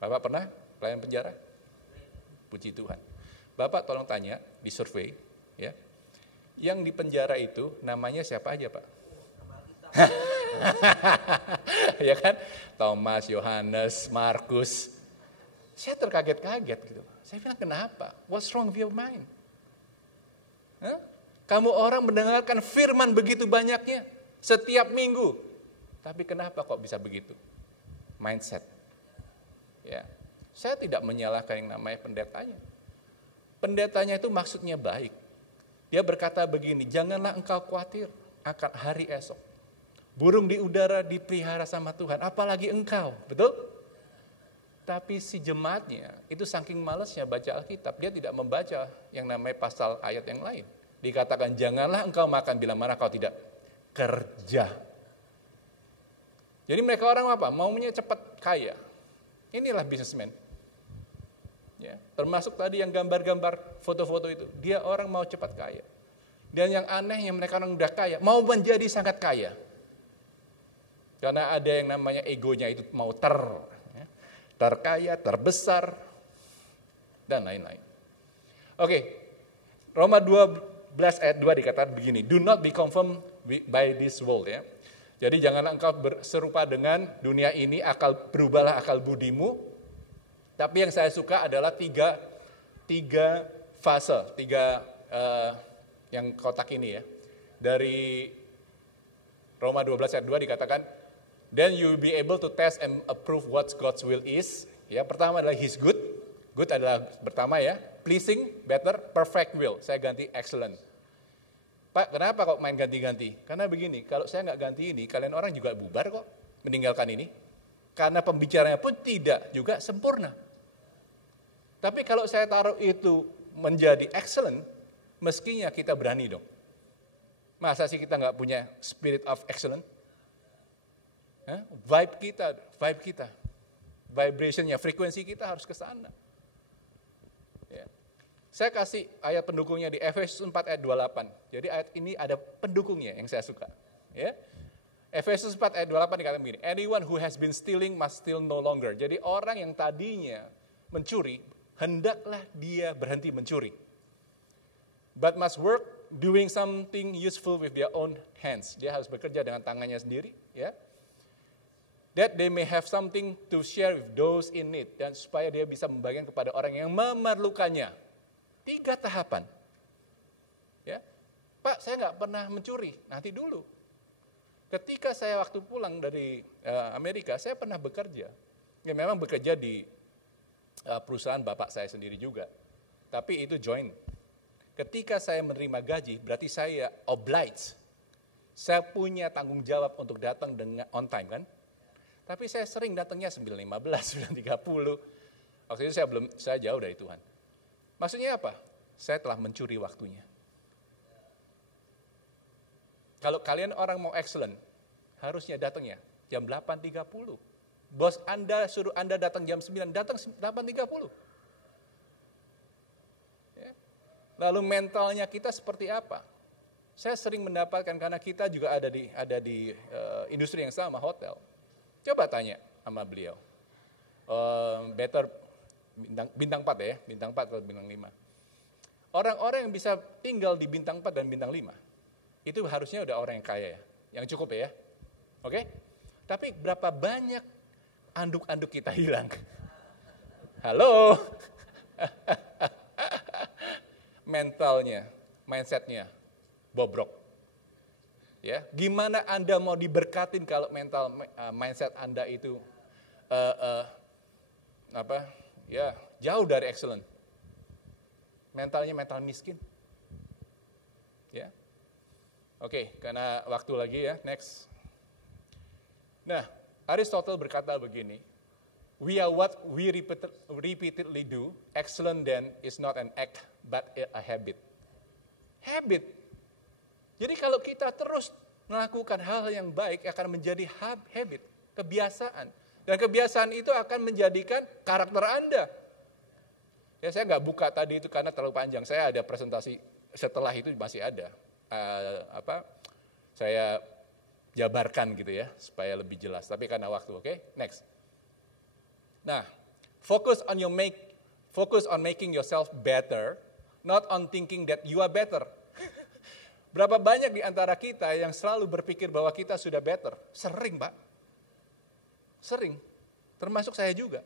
Bapak pernah pelayan penjara? Puji Tuhan. Bapak tolong tanya di survei, ya, yang di penjara itu namanya siapa aja Pak? Ya kan? Thomas, Yohanes, Markus. Saya terkaget-kaget gitu. Saya bilang, kenapa? What's wrong with your mind? Hah? Kamu orang mendengarkan firman begitu banyaknya setiap minggu. Tapi kenapa kok bisa begitu? Mindset. Ya. Saya tidak menyalahkan yang namanya pendetanya. Pendetanya itu maksudnya baik. Dia berkata begini, janganlah engkau khawatir akan hari esok. Burung di udara dipelihara sama Tuhan, apalagi engkau. Betul? Tapi si jemaatnya itu saking malesnya baca Alkitab, dia tidak membaca yang namanya pasal ayat yang lain. Dikatakan janganlah engkau makan bila mana kau tidak kerja. Jadi mereka orang apa? Maunya cepat kaya. Inilah bisnismen. Ya, termasuk tadi yang gambar-gambar foto-foto itu, dia orang mau cepat kaya. Dan yang anehnya mereka orang udah kaya, mau menjadi sangat kaya. Karena ada yang namanya egonya itu mau terkaya, terbesar, dan lain-lain. Oke, Roma 12 ayat 2 dikatakan begini, do not be conformed by this world. Ya. Jadi janganlah engkau serupa dengan dunia ini, berubahlah akal budimu. Tapi yang saya suka adalah tiga fase, yang kotak ini ya. Dari Roma 12 ayat 2 dikatakan, then you will be able to test and approve what God's will is. Ya, pertama adalah His good. Good adalah pertama ya. Pleasing, better, perfect will. Saya ganti excellent. Pak, kenapa kok main ganti-ganti? Karena begini, kalau saya nggak ganti ini, kalian orang juga bubar kok meninggalkan ini. Karena pembicaranya pun tidak juga sempurna. Tapi kalau saya taruh itu menjadi excellent, mestinya kita berani dong. Masa sih kita nggak punya spirit of excellence? Vibe kita, vibrationnya, frekuensi kita harus ke sana. Ya. Saya kasih ayat pendukungnya di Efesus 4 ayat 28. Jadi ayat ini ada pendukungnya yang saya suka. Ya. Efesus 4 ayat 28 dikatakan begini, anyone who has been stealing must steal no longer. Jadi orang yang tadinya mencuri, hendaklah dia berhenti mencuri. But must work doing something useful with their own hands. Dia harus bekerja dengan tangannya sendiri. Ya. That they may have something to share with those in need. Dan supaya dia bisa membagikan kepada orang yang memerlukannya. 3 tahapan. Ya, Pak, saya nggak pernah mencuri. Nanti dulu. Ketika saya waktu pulang dari Amerika, saya pernah bekerja. Ya, memang bekerja di perusahaan bapak saya sendiri juga. Tapi itu joint. Ketika saya menerima gaji, berarti saya obliged. Saya punya tanggung jawab untuk datang dengan on time kan. Tapi saya sering datangnya 9.15, 9.30. Waktu itu saya jauh dari Tuhan. Maksudnya apa? Saya telah mencuri waktunya. Kalau kalian orang mau excellent, harusnya datangnya jam 8.30. Bos Anda suruh Anda datang jam 9, datang 8.30. Ya. Lalu mentalnya kita seperti apa? Saya sering mendapatkan, karena kita juga ada di industri yang sama, hotel. Coba tanya sama beliau. Better bintang 4 ya, bintang 4 atau bintang 5. Orang-orang yang bisa tinggal di bintang 4 dan bintang 5, itu harusnya udah orang yang kaya ya, yang cukup ya. Oke? Tapi berapa banyak anduk-anduk kita hilang? Halo? Mentalnya, mindsetnya bobrok. Ya, gimana Anda mau diberkatin kalau mindset Anda itu ya jauh dari excellent. Mentalnya mental miskin. Ya. Oke, karena waktu lagi ya, next. Nah, Aristotle berkata begini, we are what we repeatedly do, excellent then is not an act but a habit. Habit. Jadi kalau kita terus melakukan hal yang baik akan menjadi habit, kebiasaan. Dan kebiasaan itu akan menjadikan karakter Anda. Ya, saya nggak buka tadi itu karena terlalu panjang. Saya ada presentasi setelah itu masih ada. Saya jabarkan gitu ya supaya lebih jelas. Tapi karena waktu, oke? Next. Nah, focus on making yourself better, not on thinking that you are better. Berapa banyak di antara kita yang selalu berpikir bahwa kita sudah better? Sering, Pak. Sering. Termasuk saya juga.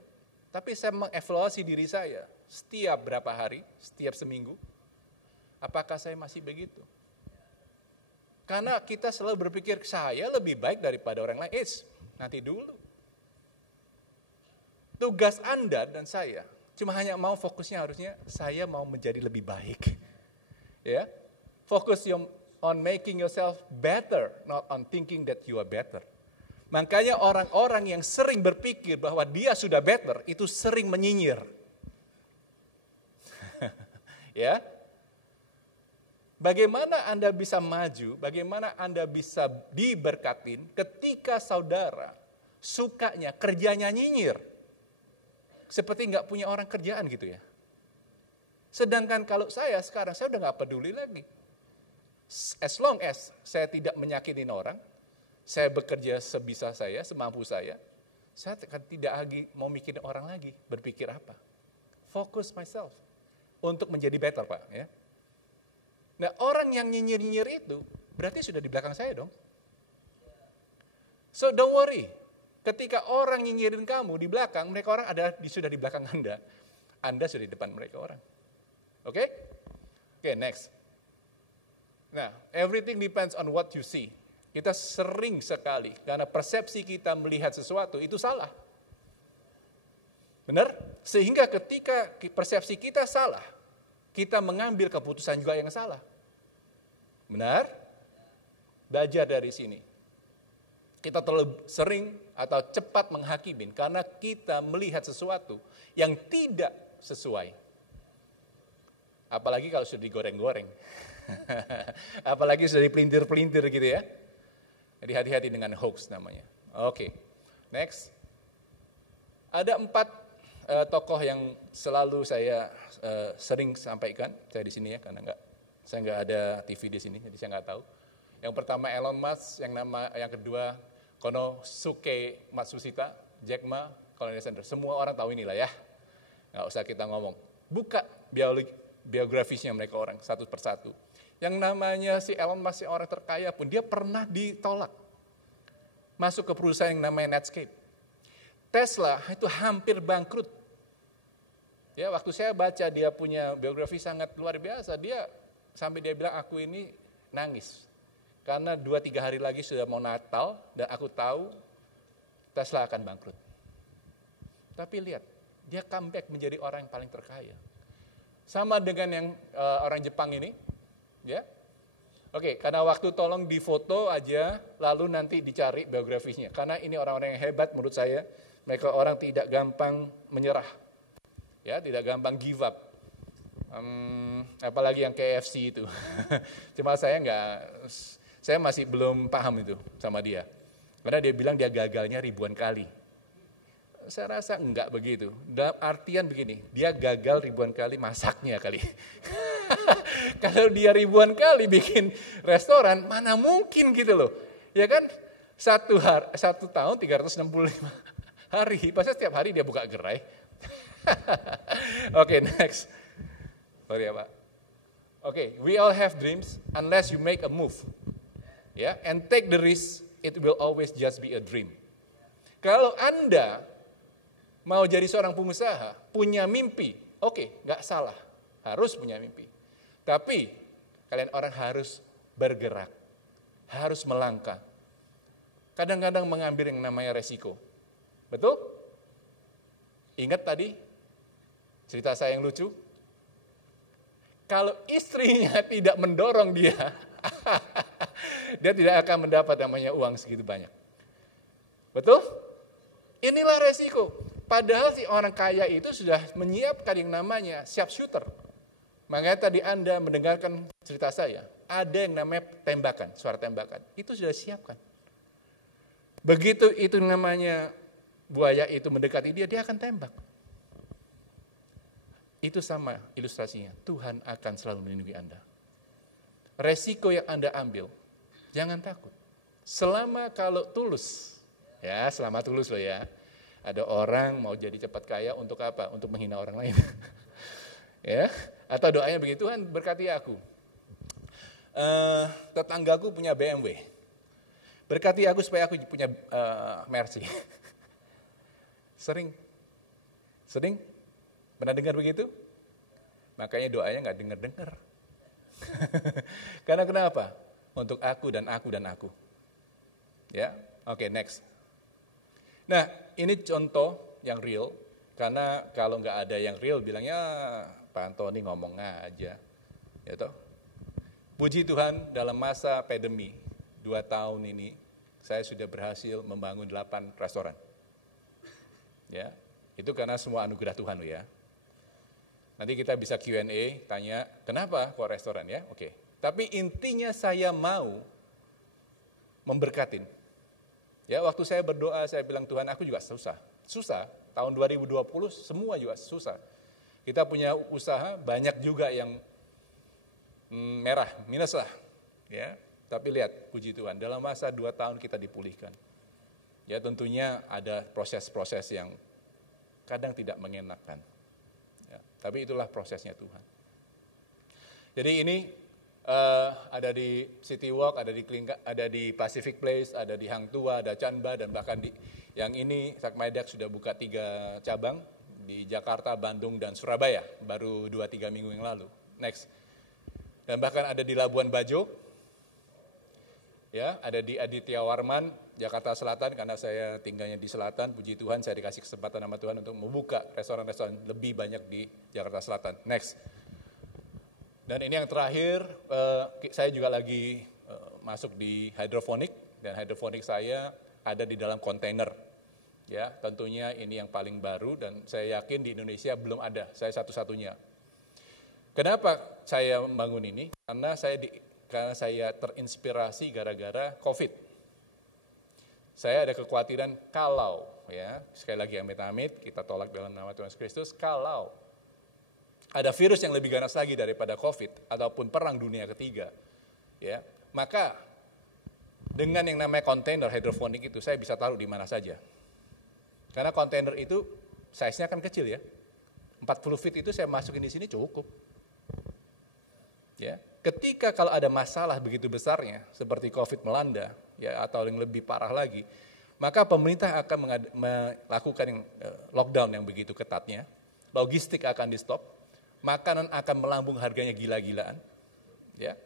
Tapi saya mengevaluasi diri saya setiap berapa hari, setiap seminggu. Apakah saya masih begitu? Karena kita selalu berpikir saya lebih baik daripada orang lain. Nanti dulu. Tugas Anda dan saya cuma hanya mau fokusnya harusnya saya mau menjadi lebih baik. Ya. Focus on making yourself better, not on thinking that you are better. Makanya orang-orang yang sering berpikir bahwa dia sudah better, itu sering menyinyir. Ya. Bagaimana Anda bisa maju, bagaimana Anda bisa diberkatin ketika saudara sukanya, kerjanya nyinyir. Seperti nggak punya orang kerjaan gitu ya. Sedangkan kalau saya sekarang, saya udah nggak peduli lagi. As long as saya tidak menyakitin orang, saya bekerja sebisa saya, semampu saya akan tidak lagi mau mikirin orang lagi, berpikir apa. Focus myself untuk menjadi better, Pak. Ya. Nah, orang yang nyinyir-nyinyir itu berarti sudah di belakang saya dong. So don't worry. Ketika orang nyinyirin kamu di belakang, mereka orang sudah di belakang Anda. Anda sudah di depan mereka orang. Oke? Oke, next. Nah, everything depends on what you see. Kita sering sekali, karena persepsi kita melihat sesuatu itu salah. Benar? Sehingga ketika persepsi kita salah, kita mengambil keputusan juga yang salah. Benar? Belajar dari sini. Kita terlalu sering atau cepat menghakimin karena kita melihat sesuatu yang tidak sesuai. Apalagi kalau sudah digoreng-goreng. Apalagi sudah dipelintir-pelintir gitu ya. Jadi hati-hati dengan hoax namanya. Oke, next. Ada 4 tokoh yang selalu saya sering sampaikan. Saya di sini ya, karena saya nggak ada TV di sini, jadi saya nggak tahu. Yang pertama Elon Musk, yang kedua Konosuke Matsushita, Jack Ma, Colonel Sanders. Semua orang tahu inilah ya. Nggak usah kita ngomong. Buka biografisnya mereka orang satu persatu. Yang namanya si Elon Musk, si orang terkaya pun, dia pernah ditolak. Masuk ke perusahaan yang namanya Netscape. Tesla itu hampir bangkrut. Ya, waktu saya baca dia punya biografi sangat luar biasa. Sampai dia bilang, aku ini nangis. Karena 2-3 hari lagi sudah mau Natal, dan aku tahu Tesla akan bangkrut. Tapi lihat, dia comeback menjadi orang yang paling terkaya. Sama dengan yang orang Jepang ini. Ya. Oke, karena waktu tolong difoto aja, lalu nanti dicari biografisnya. Karena ini orang-orang yang hebat menurut saya. Mereka orang tidak gampang menyerah. Ya, tidak gampang give up. Apalagi yang KFC itu. Cuma saya masih belum paham itu sama dia. Karena dia bilang dia gagalnya ribuan kali. Saya rasa enggak begitu. Dalam artian begini, dia gagal ribuan kali masaknya kali. Kalau dia ribuan kali bikin restoran, mana mungkin gitu loh. Ya kan, satu tahun 365 hari, pasti setiap hari dia buka gerai. Oke, next. Sorry ya Pak. Oke, we all have dreams unless you make a move. Ya, and take the risk, it will always just be a dream. Kalau Anda mau jadi seorang pengusaha, punya mimpi, oke, nggak salah, harus punya mimpi. Tapi kalian orang harus bergerak, harus melangkah. Kadang-kadang mengambil yang namanya resiko. Betul? Ingat tadi cerita saya yang lucu? Kalau istrinya tidak mendorong dia, dia tidak akan mendapat namanya uang segitu banyak. Betul? Inilah resiko. Padahal si orang kaya itu sudah menyiapkan yang namanya siap shooter. Makanya tadi Anda mendengarkan cerita saya, ada yang namanya tembakan, suara tembakan. Itu sudah siapkan. Begitu itu namanya buaya itu mendekati dia akan tembak. Itu sama ilustrasinya, Tuhan akan selalu melindungi Anda. Resiko yang Anda ambil, jangan takut. Selama kalau tulus, ya selama tulus loh ya. Ada orang mau jadi cepat kaya untuk apa? Untuk menghina orang lain. Ya, atau doanya begitu, Tuhan berkati aku. Tetanggaku punya BMW. Berkati aku supaya aku punya Mercy. Sering pernah dengar begitu? Makanya doanya nggak dengar. Karena kenapa? Untuk aku dan aku dan aku. Ya, oke, next. Nah, ini contoh yang real. Karena kalau nggak ada yang real, bilangnya Pak Antoni ngomong aja. Ya toh? Puji Tuhan, dalam masa pandemi 2 tahun ini, saya sudah berhasil membangun 8 restoran. Ya, itu karena semua anugerah Tuhan loh ya. Nanti kita bisa Q&A, tanya, kenapa kok restoran ya? Oke. Tapi intinya saya mau memberkatin. Ya, waktu saya berdoa, saya bilang, Tuhan aku juga susah. Tahun 2020 semua juga susah. Kita punya usaha, banyak juga yang merah, minus lah. Ya, tapi lihat, puji Tuhan, dalam masa 2 tahun kita dipulihkan. Ya, tentunya ada proses-proses yang kadang tidak mengenakan. Ya, tapi itulah prosesnya Tuhan. Jadi ini ada di City Walk, ada di Pacific Place, ada di Hang Tua, ada Chanba, dan bahkan yang ini Sakmaidak sudah buka 3 cabang di Jakarta, Bandung, dan Surabaya, baru 2-3 minggu yang lalu. Next. Dan bahkan ada di Labuan Bajo, ya, ada di Aditya Warman, Jakarta Selatan, karena saya tinggalnya di Selatan, puji Tuhan saya dikasih kesempatan sama Tuhan untuk membuka restoran-restoran lebih banyak di Jakarta Selatan. Next. Dan ini yang terakhir, saya juga lagi masuk di hidroponik, dan hidroponik saya ada di dalam kontainer. Ya, tentunya ini yang paling baru, dan saya yakin di Indonesia belum ada, saya satu-satunya. Kenapa saya membangun ini? Karena saya terinspirasi gara-gara COVID. Saya ada kekhawatiran kalau ya, sekali lagi amit-amit, kita tolak dalam nama Tuhan Yesus Kristus, kalau ada virus yang lebih ganas lagi daripada COVID ataupun perang dunia ketiga, ya, maka dengan yang namanya kontainer hidroponik itu saya bisa taruh di mana saja. Karena kontainer itu size-nya kan kecil ya. 40 feet itu saya masukin di sini cukup. Ya, ketika kalau ada masalah begitu besarnya seperti COVID melanda, ya, atau yang lebih parah lagi, maka pemerintah akan melakukan yang lockdown yang begitu ketatnya, logistik akan di stop, makanan akan melambung harganya gila-gilaan, ya,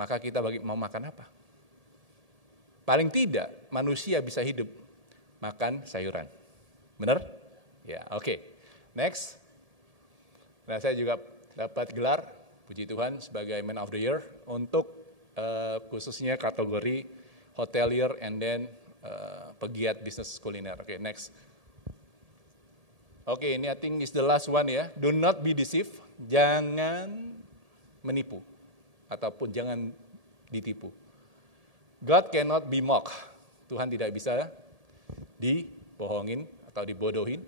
maka kita mau makan apa? Paling tidak manusia bisa hidup makan sayuran, benar? Ya, oke. Next, nah saya juga dapat gelar, puji Tuhan, sebagai Man of the Year untuk khususnya kategori hotelier and then pegiat bisnis kuliner. Oke, next. Oke, ini I think is the last one ya. Do not be deceived. Jangan menipu ataupun jangan ditipu. God cannot be mocked. Tuhan tidak bisa dibohongin atau dibodohin.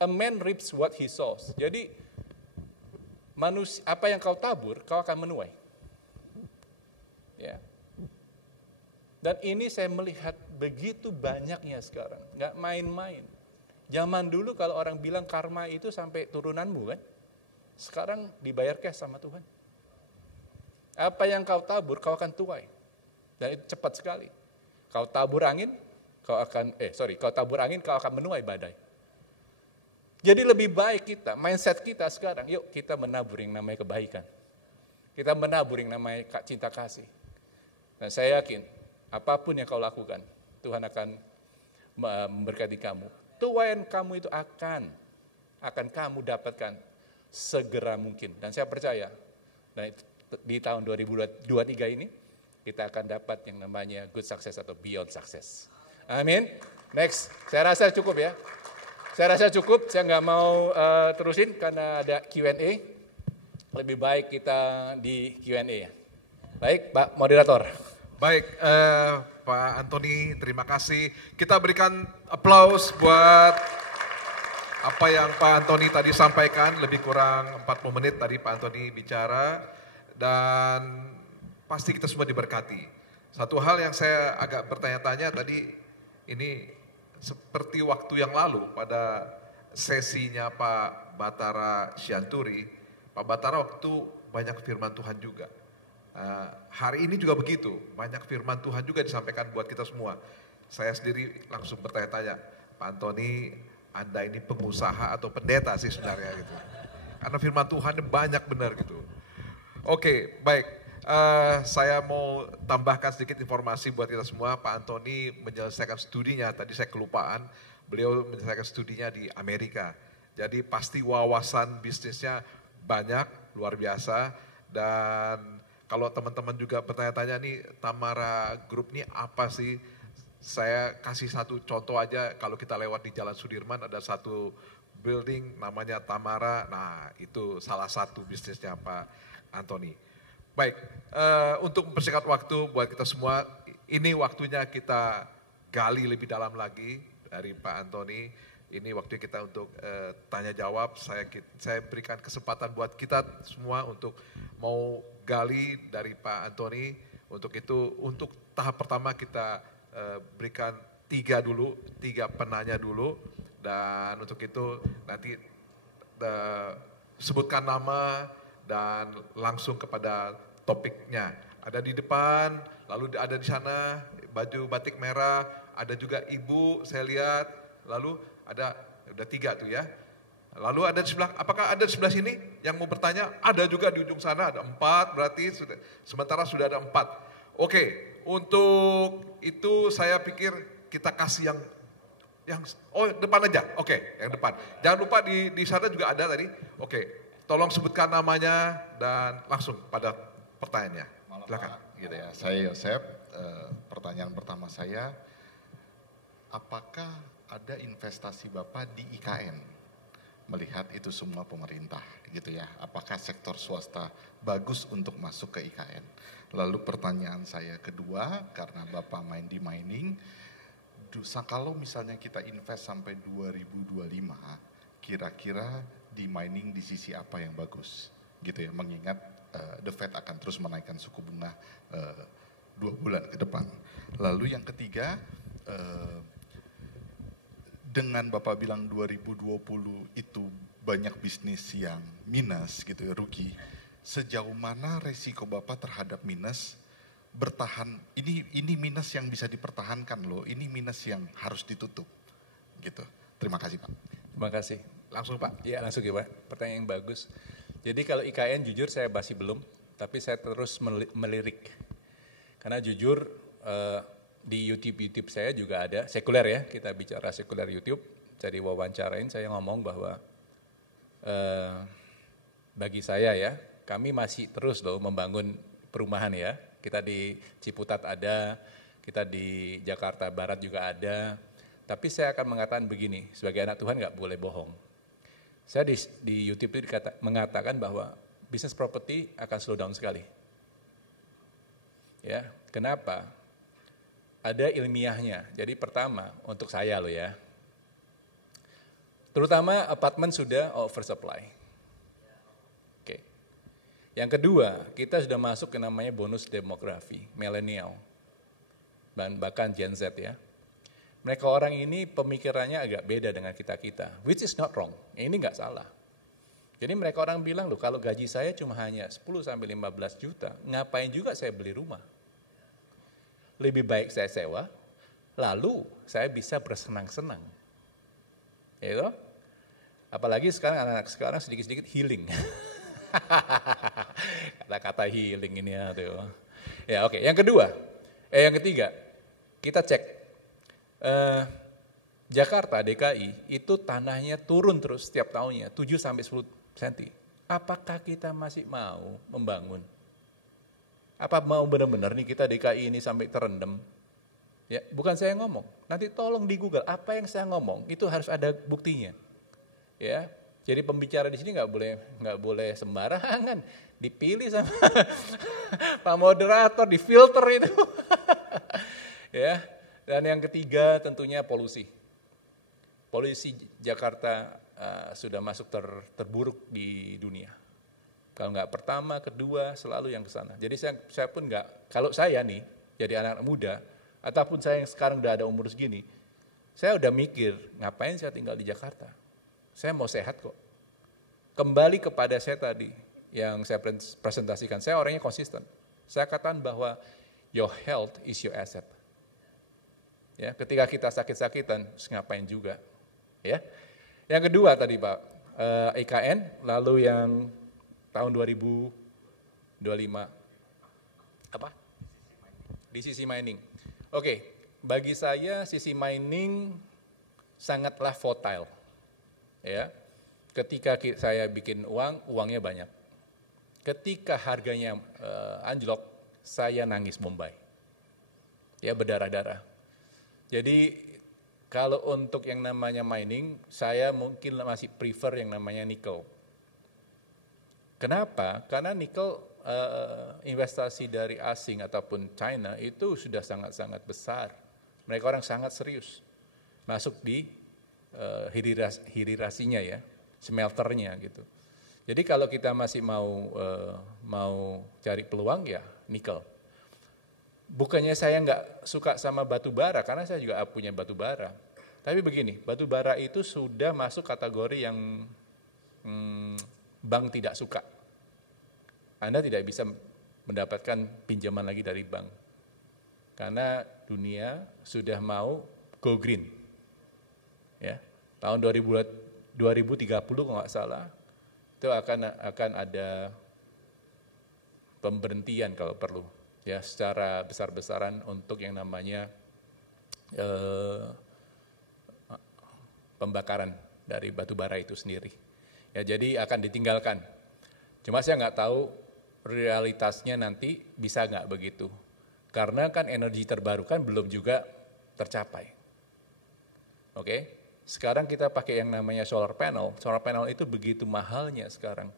A man reaps what he sows. Jadi manusia, apa yang kau tabur, kau akan menuai. Ya. Dan ini saya melihat begitu banyaknya sekarang, nggak main-main. Zaman dulu kalau orang bilang karma itu sampai turunanmu kan, sekarang dibayar cash sama Tuhan. Apa yang kau tabur, kau akan tuai. Dan itu cepat sekali. Kau tabur angin, kau akan menuai badai. Jadi lebih baik kita, mindset kita sekarang, yuk kita menabur yang namanya kebaikan. Kita menabur yang namanya cinta kasih. Dan saya yakin, apapun yang kau lakukan, Tuhan akan memberkati kamu. Tuaian kamu itu akan kamu dapatkan segera mungkin. Dan saya percaya, dan di tahun 2023 ini, kita akan dapat yang namanya good success atau beyond success. Amin. Next, saya rasa cukup ya. Saya rasa cukup, saya nggak mau terusin karena ada Q&A. Lebih baik kita di Q&A ya. Baik, Pak Moderator. Baik, Pak Antoni, terima kasih. Kita berikan aplaus buat apa yang Pak Antoni tadi sampaikan. Lebih kurang 40 menit tadi Pak Antoni bicara. Dan pasti kita semua diberkati. Satu hal yang saya agak bertanya-tanya tadi, ini seperti waktu yang lalu pada sesinya Pak Batara Sianturi, Pak Batara waktu banyak firman Tuhan juga. Hari ini juga begitu, banyak firman Tuhan juga disampaikan buat kita semua. Saya sendiri langsung bertanya-tanya, Pak Antoni, Anda ini pengusaha atau pendeta sih sebenarnya gitu. Karena firman Tuhan banyak benar gitu. Oke, baik. Saya mau tambahkan sedikit informasi buat kita semua. Pak Antoni menyelesaikan studinya, tadi saya kelupaan, beliau menyelesaikan studinya di Amerika. Jadi pasti wawasan bisnisnya banyak, luar biasa. Dan kalau teman-teman juga bertanya-tanya nih, Tamara Group ini apa sih? Saya kasih satu contoh aja, kalau kita lewat di Jalan Sudirman ada satu building namanya Tamara, nah itu salah satu bisnisnya Pak Antoni. Baik, untuk mempersingkat waktu buat kita semua, ini waktunya kita gali lebih dalam lagi dari Pak Antoni. Ini waktu kita untuk tanya jawab, saya berikan kesempatan buat kita semua untuk mau gali dari Pak Antoni. Untuk itu, untuk tahap pertama kita berikan 3 penanya dulu. Dan untuk itu nanti sebutkan nama dan langsung kepada topiknya. Ada di depan, lalu ada di sana baju batik merah, ada juga ibu saya lihat, lalu ada udah 3 tuh ya. Lalu ada di sebelah, apakah ada di sebelah sini yang mau bertanya? Ada juga di ujung sana, ada 4 berarti sementara sudah ada 4. Oke, untuk itu saya pikir kita kasih yang depan aja. Oke, yang depan. Jangan lupa di sana juga ada tadi. Oke, tolong sebutkan namanya dan langsung pada pertanyaannya. Silakan. Gitu ya. Saya Yosep, pertanyaan pertama saya, apakah ada investasi Bapak di IKN? Melihat itu semua pemerintah gitu ya. Apakah sektor swasta bagus untuk masuk ke IKN? Lalu pertanyaan saya kedua, karena Bapak main di mining, kalau misalnya kita invest sampai 2025, kira-kira di mining di sisi apa yang bagus, gitu ya? Mengingat the Fed akan terus menaikkan suku bunga 2 bulan ke depan. Lalu yang ketiga, dengan Bapak bilang 2020 itu banyak bisnis yang minus gitu ya, rugi. Sejauh mana resiko Bapak terhadap minus bertahan? Ini minus yang bisa dipertahankan loh, ini minus yang harus ditutup gitu. Terima kasih Pak. Terima kasih. Langsung Pak. Ya langsung ya Pak, pertanyaan yang bagus. Jadi kalau IKN jujur saya masih belum, tapi saya terus melirik. Karena jujur di YouTube saya juga ada, sekuler ya, kita bicara sekuler YouTube, jadi wawancarain saya ngomong bahwa bagi saya ya, kami masih terus loh membangun perumahan ya. Kita di Ciputat ada, kita di Jakarta Barat juga ada. Tapi saya akan mengatakan begini, sebagai anak Tuhan nggak boleh bohong. Saya di YouTube itu mengatakan bahwa bisnis properti akan slow down sekali. Ya, kenapa? Ada ilmiahnya. Jadi pertama untuk saya loh ya, terutama apartemen sudah oversupply. Oke. Yang kedua, kita sudah masuk ke namanya bonus demografi, milenial, dan bahkan Gen Z ya. Mereka orang ini pemikirannya agak beda dengan kita-kita, which is not wrong, ini nggak salah. Jadi mereka orang bilang loh, kalau gaji saya cuma hanya 10-15 juta, ngapain juga saya beli rumah? Lebih baik saya sewa, lalu saya bisa bersenang-senang. Gitu? Apalagi sekarang anak-anak sekarang sedikit-sedikit healing. Kata-kata healing ini ya tuh. Ya oke. Yang ketiga, kita cek Jakarta DKI itu tanahnya turun terus setiap tahunnya 7-10 cm. Apakah kita masih mau membangun? Apa mau benar-benar nih kita DKI ini sampai terendam? Ya, bukan saya ngomong. Nanti tolong di Google apa yang saya ngomong itu harus ada buktinya. Ya, jadi pembicara di sini nggak boleh sembarangan. Dipilih sama Pak Moderator, difilter itu. Ya, dan yang ketiga tentunya polusi. Polusi Jakarta sudah masuk terburuk di dunia. Kalau nggak pertama, kedua, selalu yang ke sana. Jadi saya pun nggak, kalau saya nih, jadi anak muda, ataupun saya yang sekarang udah ada umur segini, saya udah mikir, ngapain saya tinggal di Jakarta? Saya mau sehat kok. Kembali kepada saya tadi, yang saya presentasikan, saya orangnya konsisten. Saya katakan bahwa your health is your asset. Ya, ketika kita sakit-sakitan, ngapain juga. Ya. Yang kedua tadi Pak, IKN, lalu yang tahun 2025, apa? Di sisi mining. Oke, bagi saya sisi mining sangatlah volatile. Ya, ketika saya bikin uang, uangnya banyak. Ketika harganya anjlok, saya nangis Bombay. Ya, berdarah-darah. Jadi kalau untuk yang namanya mining, saya mungkin masih prefer yang namanya nikel. Kenapa? Karena nikel investasi dari asing ataupun China itu sudah sangat-sangat besar. Mereka orang sangat serius masuk di hirirasinya ya, smelternya gitu. Jadi kalau kita masih mau cari peluang ya nikel. Bukannya saya nggak suka sama batu bara, karena saya juga punya batu bara. Tapi begini, batu bara itu sudah masuk kategori yang bank tidak suka. Anda tidak bisa mendapatkan pinjaman lagi dari bank. Karena dunia sudah mau go green. Ya, tahun 2030 kalau nggak salah, itu akan ada pemberhentian kalau perlu. Ya, secara besar-besaran untuk yang namanya pembakaran dari batu bara itu sendiri. Ya, jadi akan ditinggalkan. Cuma saya nggak tahu realitasnya nanti bisa nggak begitu. Karena kan energi terbarukan belum juga tercapai. Oke, sekarang kita pakai yang namanya solar panel. Solar panel itu begitu mahalnya sekarang.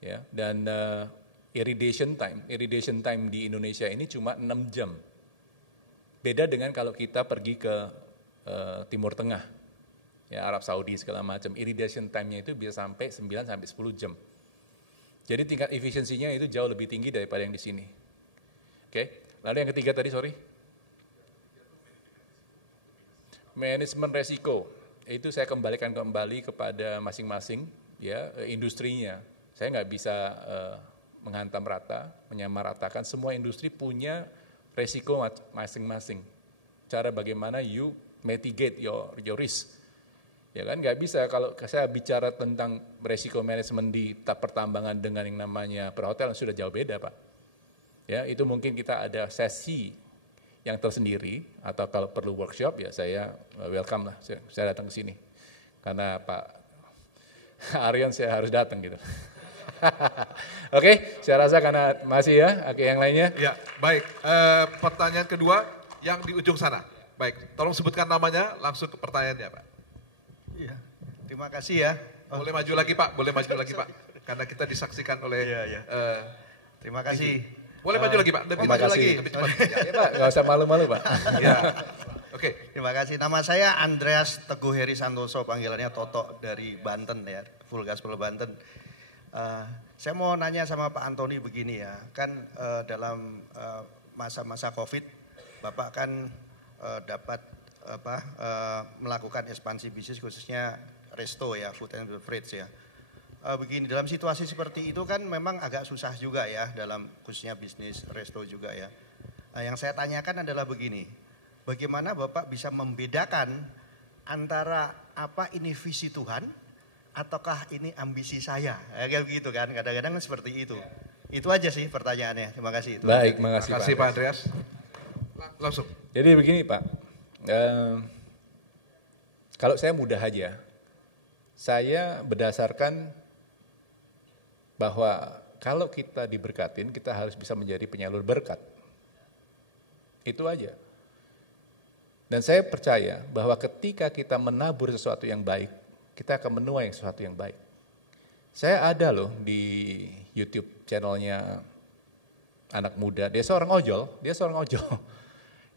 Ya, dan irradiation time di Indonesia ini cuma 6 jam. Beda dengan kalau kita pergi ke Timur Tengah, ya Arab Saudi segala macam, irrigation time-nya itu bisa sampai 9 sampai 10 jam. Jadi tingkat efisiensinya itu jauh lebih tinggi daripada yang di sini. Oke. Lalu yang ketiga tadi, manajemen resiko. Itu saya kembalikan kembali kepada masing-masing ya industrinya. Saya nggak bisa menghantam rata, menyamaratakan. Semua industri punya resiko masing-masing. Cara bagaimana you mitigate your risk. Ya kan, nggak bisa kalau saya bicara tentang resiko manajemen di pertambangan dengan yang namanya perhotelan sudah jauh beda, Pak. Ya, itu mungkin kita ada sesi yang tersendiri, atau kalau perlu workshop ya saya welcome lah, saya datang ke sini. Karena Pak Aryan saya harus datang gitu. Oke, saya rasa karena masih ya, oke yang lainnya. Ya, baik. Pertanyaan kedua yang di ujung sana. Baik, tolong sebutkan namanya, langsung ke pertanyaannya Pak. Iya, terima kasih ya. Boleh maju lagi Pak, boleh maju lagi Pak. Karena kita disaksikan oleh... Terima kasih. Boleh maju lagi Pak, lebih maju lagi, lebih cepat. Ya Pak, nggak usah malu-malu Pak. Ya. Oke. Terima kasih. Nama saya Andreas Teguh Heri Santoso, panggilannya Toto dari Banten ya, Full Gospel Banten. Saya mau nanya sama Pak Antoni begini ya, kan dalam masa-masa COVID, Bapak kan dapat melakukan ekspansi bisnis khususnya resto ya, food and beverage ya. Begini, dalam situasi seperti itu kan memang agak susah juga ya dalam khususnya bisnis resto juga ya. Yang saya tanyakan adalah begini, bagaimana Bapak bisa membedakan antara apa ini visi Tuhan ataukah ini ambisi saya? Kayak begitu kan, kadang-kadang seperti itu. Itu aja sih pertanyaannya, terima kasih. Baik, makasih Terima kasih Pak Andreas. Langsung. Jadi begini Pak, kalau saya mudah aja, saya berdasarkan bahwa kalau kita diberkatin, kita harus bisa menjadi penyalur berkat. Itu aja. Dan saya percaya bahwa ketika kita menabur sesuatu yang baik, kita akan menuai sesuatu yang baik. Saya ada loh di YouTube channelnya anak muda, dia seorang ojol.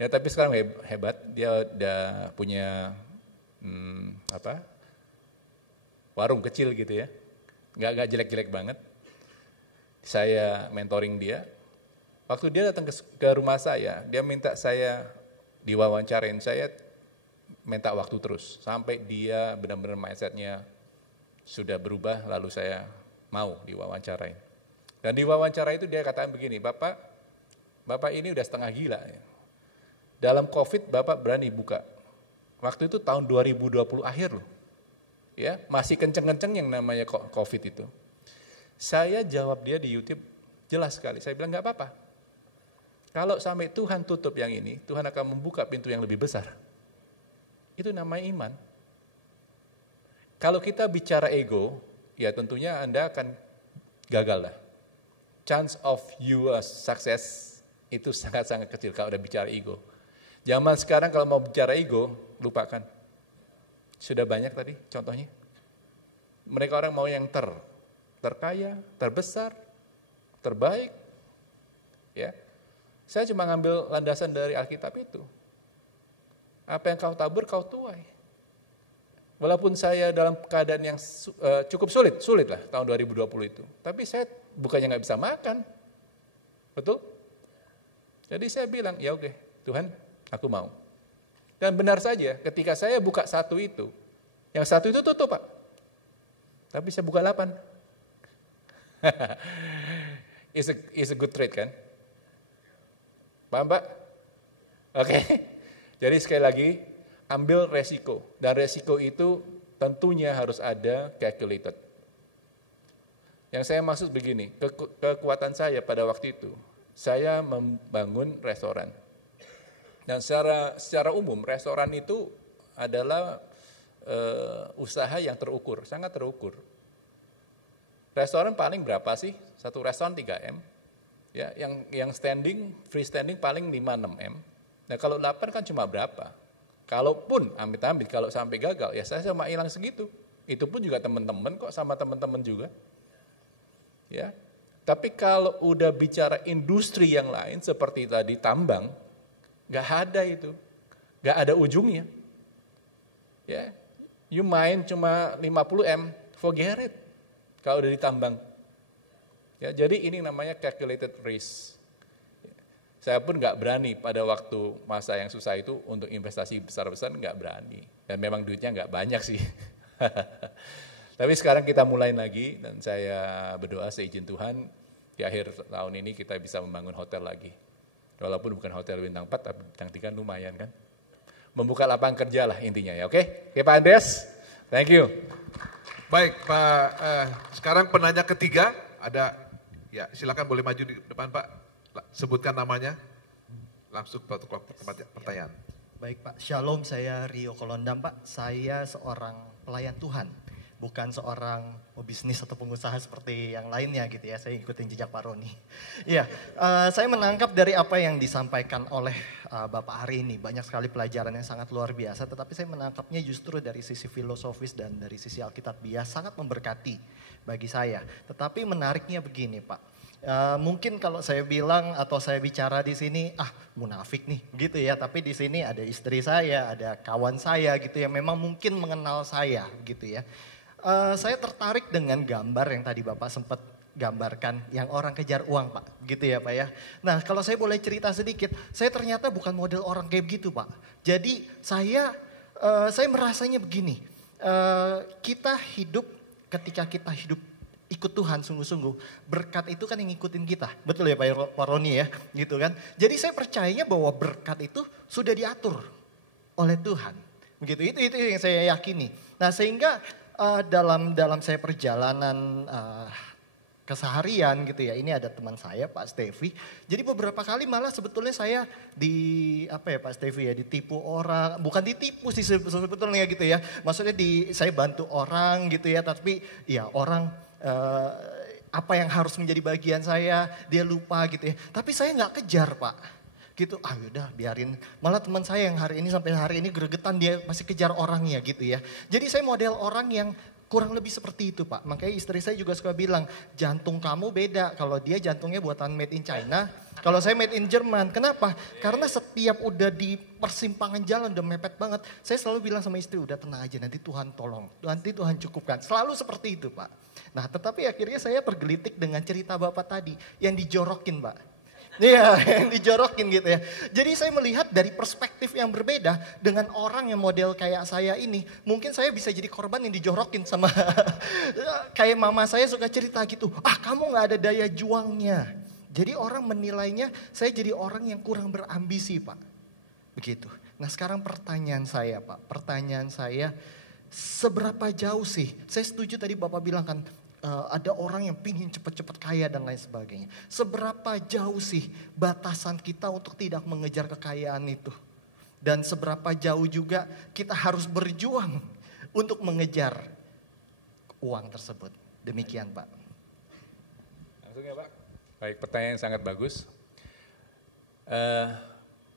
Ya tapi sekarang hebat, dia udah punya warung kecil gitu ya. Nggak jelek-jelek banget. Saya mentoring dia. Waktu dia datang ke rumah saya, dia minta saya diwawancarain, saya minta waktu terus. Sampai dia benar-benar mindsetnya sudah berubah, lalu saya mau diwawancarain. Dan di wawancara itu dia katakan begini, Bapak ini udah setengah gila. Ya. Dalam COVID Bapak berani buka. Waktu itu tahun 2020 akhir loh. Ya, masih kenceng-kenceng yang namanya COVID itu. Saya jawab dia di YouTube jelas sekali. Saya bilang nggak apa-apa. Kalau sampai Tuhan tutup yang ini, Tuhan akan membuka pintu yang lebih besar. Itu namanya iman. Kalau kita bicara ego, ya tentunya Anda akan gagal lah. Chance of you success itu sangat-sangat kecil kalau udah bicara ego. Zaman sekarang kalau mau bicara ego, lupakan. Sudah banyak tadi contohnya. Mereka orang mau yang terkaya, terbesar, terbaik. Ya. Saya cuma ngambil landasan dari Alkitab itu. Apa yang kau tabur, kau tuai. Walaupun saya dalam keadaan yang cukup sulit lah tahun 2020 itu. Tapi saya bukannya nggak bisa makan. Betul? Jadi saya bilang, ya oke, Tuhan, aku mau. Dan benar saja, ketika saya buka satu itu, yang satu itu tutup Pak. Tapi saya buka 8. It's a good trade kan? Paham Pak? Oke. Jadi sekali lagi, ambil resiko. Dan resiko itu tentunya harus ada calculated. Yang saya maksud begini, kekuatan saya pada waktu itu, saya membangun restoran. Dan secara umum restoran itu adalah usaha yang terukur, sangat terukur. Restoran paling berapa sih? Satu restoran 3M. Ya, yang standing, freestanding paling 5-6M. Nah kalau 8 kan cuma berapa? Kalaupun amit-amit kalau sampai gagal, ya saya cuma hilang segitu. Itu pun juga teman-teman kok, sama teman-teman juga. Ya. Tapi kalau udah bicara industri yang lain seperti tadi tambang, Gak ada itu. Gak ada ujungnya. Ya, you main cuma 50M, forget it. Kalau udah ditambang. Ya, jadi ini namanya calculated risk. Saya pun nggak berani pada waktu masa yang susah itu untuk investasi besar-besar, nggak berani. Dan memang duitnya nggak banyak sih. Tapi sekarang kita mulai lagi dan saya berdoa seizin Tuhan di akhir tahun ini kita bisa membangun hotel lagi. Walaupun bukan hotel bintang 4 tapi bintang 3 lumayan kan. Membuka lapangan kerja lah intinya ya, oke? Oke Pak Andreas, thank you. Baik Pak, sekarang penanya ketiga ada, ya silakan boleh maju di depan Pak. Sebutkan namanya, langsung ke pertanyaan. Baik Pak, Shalom, saya Rio Kolondam Pak. Saya seorang pelayan Tuhan, bukan seorang pebisnis atau pengusaha seperti yang lainnya gitu ya. Saya ikutin jejak Pak Roni. Iya, saya menangkap dari apa yang disampaikan oleh Bapak hari ini. Banyak sekali pelajaran yang sangat luar biasa, tetapi saya menangkapnya justru dari sisi filosofis dan dari sisi Alkitabiah sangat memberkati bagi saya. Tetapi menariknya begini Pak. Mungkin kalau saya bilang atau saya bicara di sini, munafik nih gitu ya. Tapi di sini ada istri saya, ada kawan saya gitu ya. Memang mungkin mengenal saya gitu ya. Saya tertarik dengan gambar yang tadi Bapak sempat gambarkan, yang orang kejar uang Pak, gitu ya Pak ya. Nah kalau saya boleh cerita sedikit, saya ternyata bukan model orang kayak gitu Pak. Jadi saya merasanya begini, kita hidup, ketika kita hidup ikut Tuhan sungguh-sungguh, berkat itu kan yang ngikutin kita. Betul ya Pak Roni ya, gitu kan. Jadi saya percayanya bahwa berkat itu sudah diatur oleh Tuhan. Begitu, itu yang saya yakini. Nah sehingga dalam saya perjalanan keseharian gitu ya, ini ada teman saya Pak Stevi. Jadi beberapa kali malah sebetulnya saya Pak Stevi ya, ditipu orang, bukan ditipu sih sebetulnya gitu ya. Maksudnya saya bantu orang gitu ya, tapi ya orang apa yang harus menjadi bagian saya, dia lupa gitu ya. Tapi saya nggak kejar Pak, gitu. Udah biarin. Malah teman saya yang hari ini sampai hari ini gregetan, dia masih kejar orangnya gitu ya. Jadi saya model orang yang kurang lebih seperti itu Pak. Makanya istri saya juga suka bilang, jantung kamu beda. Kalau dia jantungnya buatan made in China, kalau saya made in Jerman. Kenapa? Karena setiap udah di persimpangan jalan udah mepet banget. Saya selalu bilang sama istri, udah tenang aja, nanti Tuhan tolong. Nanti Tuhan cukupkan. Selalu seperti itu Pak. Nah tetapi akhirnya saya tergelitik dengan cerita Bapak tadi yang dijorokin Pak. Iya, yang dijorokin gitu ya. Jadi saya melihat dari perspektif yang berbeda dengan orang yang model kayak saya ini. Mungkin saya bisa jadi korban yang dijorokin sama kayak mama saya suka cerita gitu. Kamu gak ada daya juangnya. Jadi orang menilainya saya jadi orang yang kurang berambisi Pak. Begitu. Nah sekarang pertanyaan saya Pak. Pertanyaan saya, seberapa jauh sih? Saya setuju tadi Bapak bilang kan, ada orang yang pingin cepat-cepat kaya dan lain sebagainya. Seberapa jauh sih batasan kita untuk tidak mengejar kekayaan itu? Dan seberapa jauh juga kita harus berjuang untuk mengejar uang tersebut. Demikian Pak. Langsung ya Pak. Baik, pertanyaan yang sangat bagus.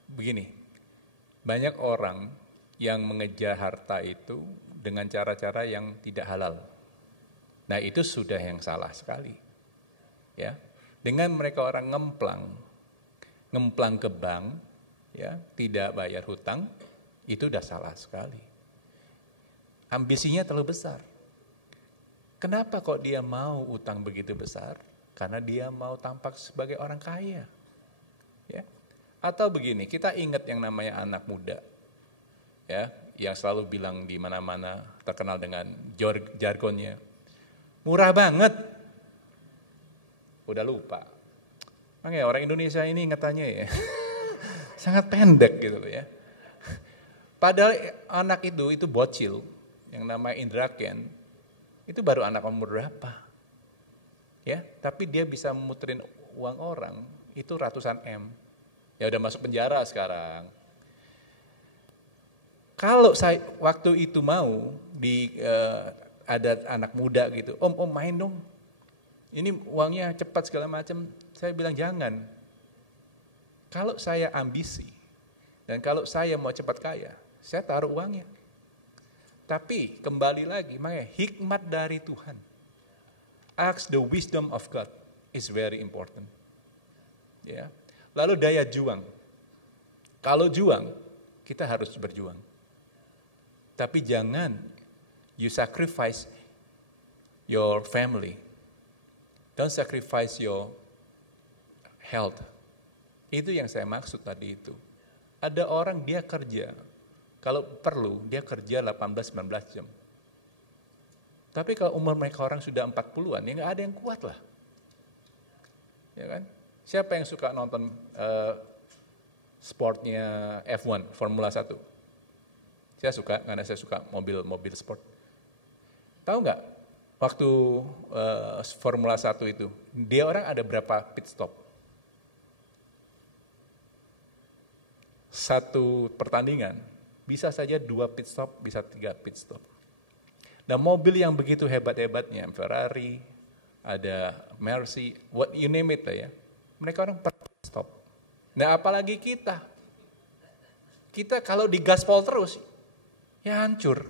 Begini, banyak orang yang mengejar harta itu dengan cara-cara yang tidak halal. Nah itu sudah yang salah sekali. Ya, dengan mereka orang ngemplang ke bank, ya, tidak bayar hutang, itu udah salah sekali. Ambisinya terlalu besar. Kenapa kok dia mau utang begitu besar? Karena dia mau tampak sebagai orang kaya. Ya. Atau begini, kita ingat yang namanya anak muda. Ya, yang selalu bilang di mana-mana terkenal dengan jargonnya. Murah banget. Udah lupa. Makanya orang Indonesia ini ingatannya ya. Sangat pendek gitu ya. Padahal anak itu bocil. Yang namanya Indra Ken. Itu baru anak umur berapa. Ya, tapi dia bisa muterin uang orang. Itu ratusan M. Ya udah masuk penjara sekarang. Kalau saya waktu itu mau ada anak muda gitu, om main dong, ini uangnya cepat segala macam, saya bilang jangan. Kalau saya ambisi dan kalau saya mau cepat kaya, saya taruh uangnya. Tapi kembali lagi, makanya hikmat dari Tuhan, ask the wisdom of God is very important. Ya, lalu daya juang, Kalau juang, kita harus berjuang. Tapi jangan you sacrifice your family. Don't sacrifice your health. Itu yang saya maksud tadi itu. Ada orang dia kerja, kalau perlu dia kerja 18-19 jam. Tapi kalau umur mereka orang sudah 40-an, ya nggak ada yang kuat lah. Ya kan? Siapa yang suka nonton sportnya F1, Formula 1? Saya suka, karena saya suka mobil sport. Tahu nggak, waktu Formula 1 itu, dia orang ada berapa pit stop? Satu pertandingan, bisa saja 2 pit stop, bisa 3 pit stop. Nah mobil yang begitu hebat-hebatnya, Ferrari, ada Mercy, what you name it ya, mereka orang per pit stop. Nah apalagi kita kalau digaspol terus, ya hancur.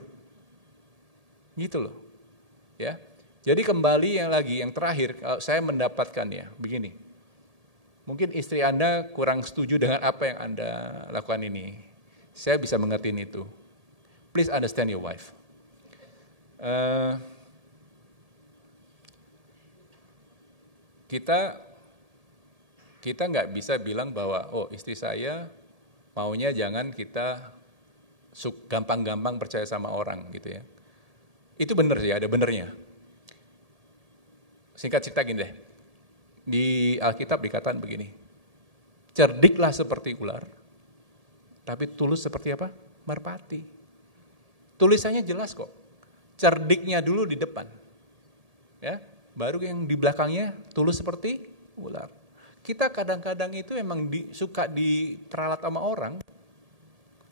Gitu loh. Ya. Jadi kembali yang terakhir, kalau saya mendapatkan ya, begini. Mungkin istri Anda kurang setuju dengan apa yang Anda lakukan ini. Saya bisa mengerti itu. Please understand your wife. Kita nggak bisa bilang bahwa istri saya maunya jangan kita gampang-gampang percaya sama orang gitu ya. Itu benar sih, ada benernya. Singkat cerita gini deh, di Alkitab dikatakan begini, cerdiklah seperti ular, tapi tulus seperti apa? Merpati. Tulisannya jelas kok, cerdiknya dulu di depan, ya, baru yang di belakangnya tulus seperti ular. Kita kadang-kadang itu emang suka diteralat sama orang,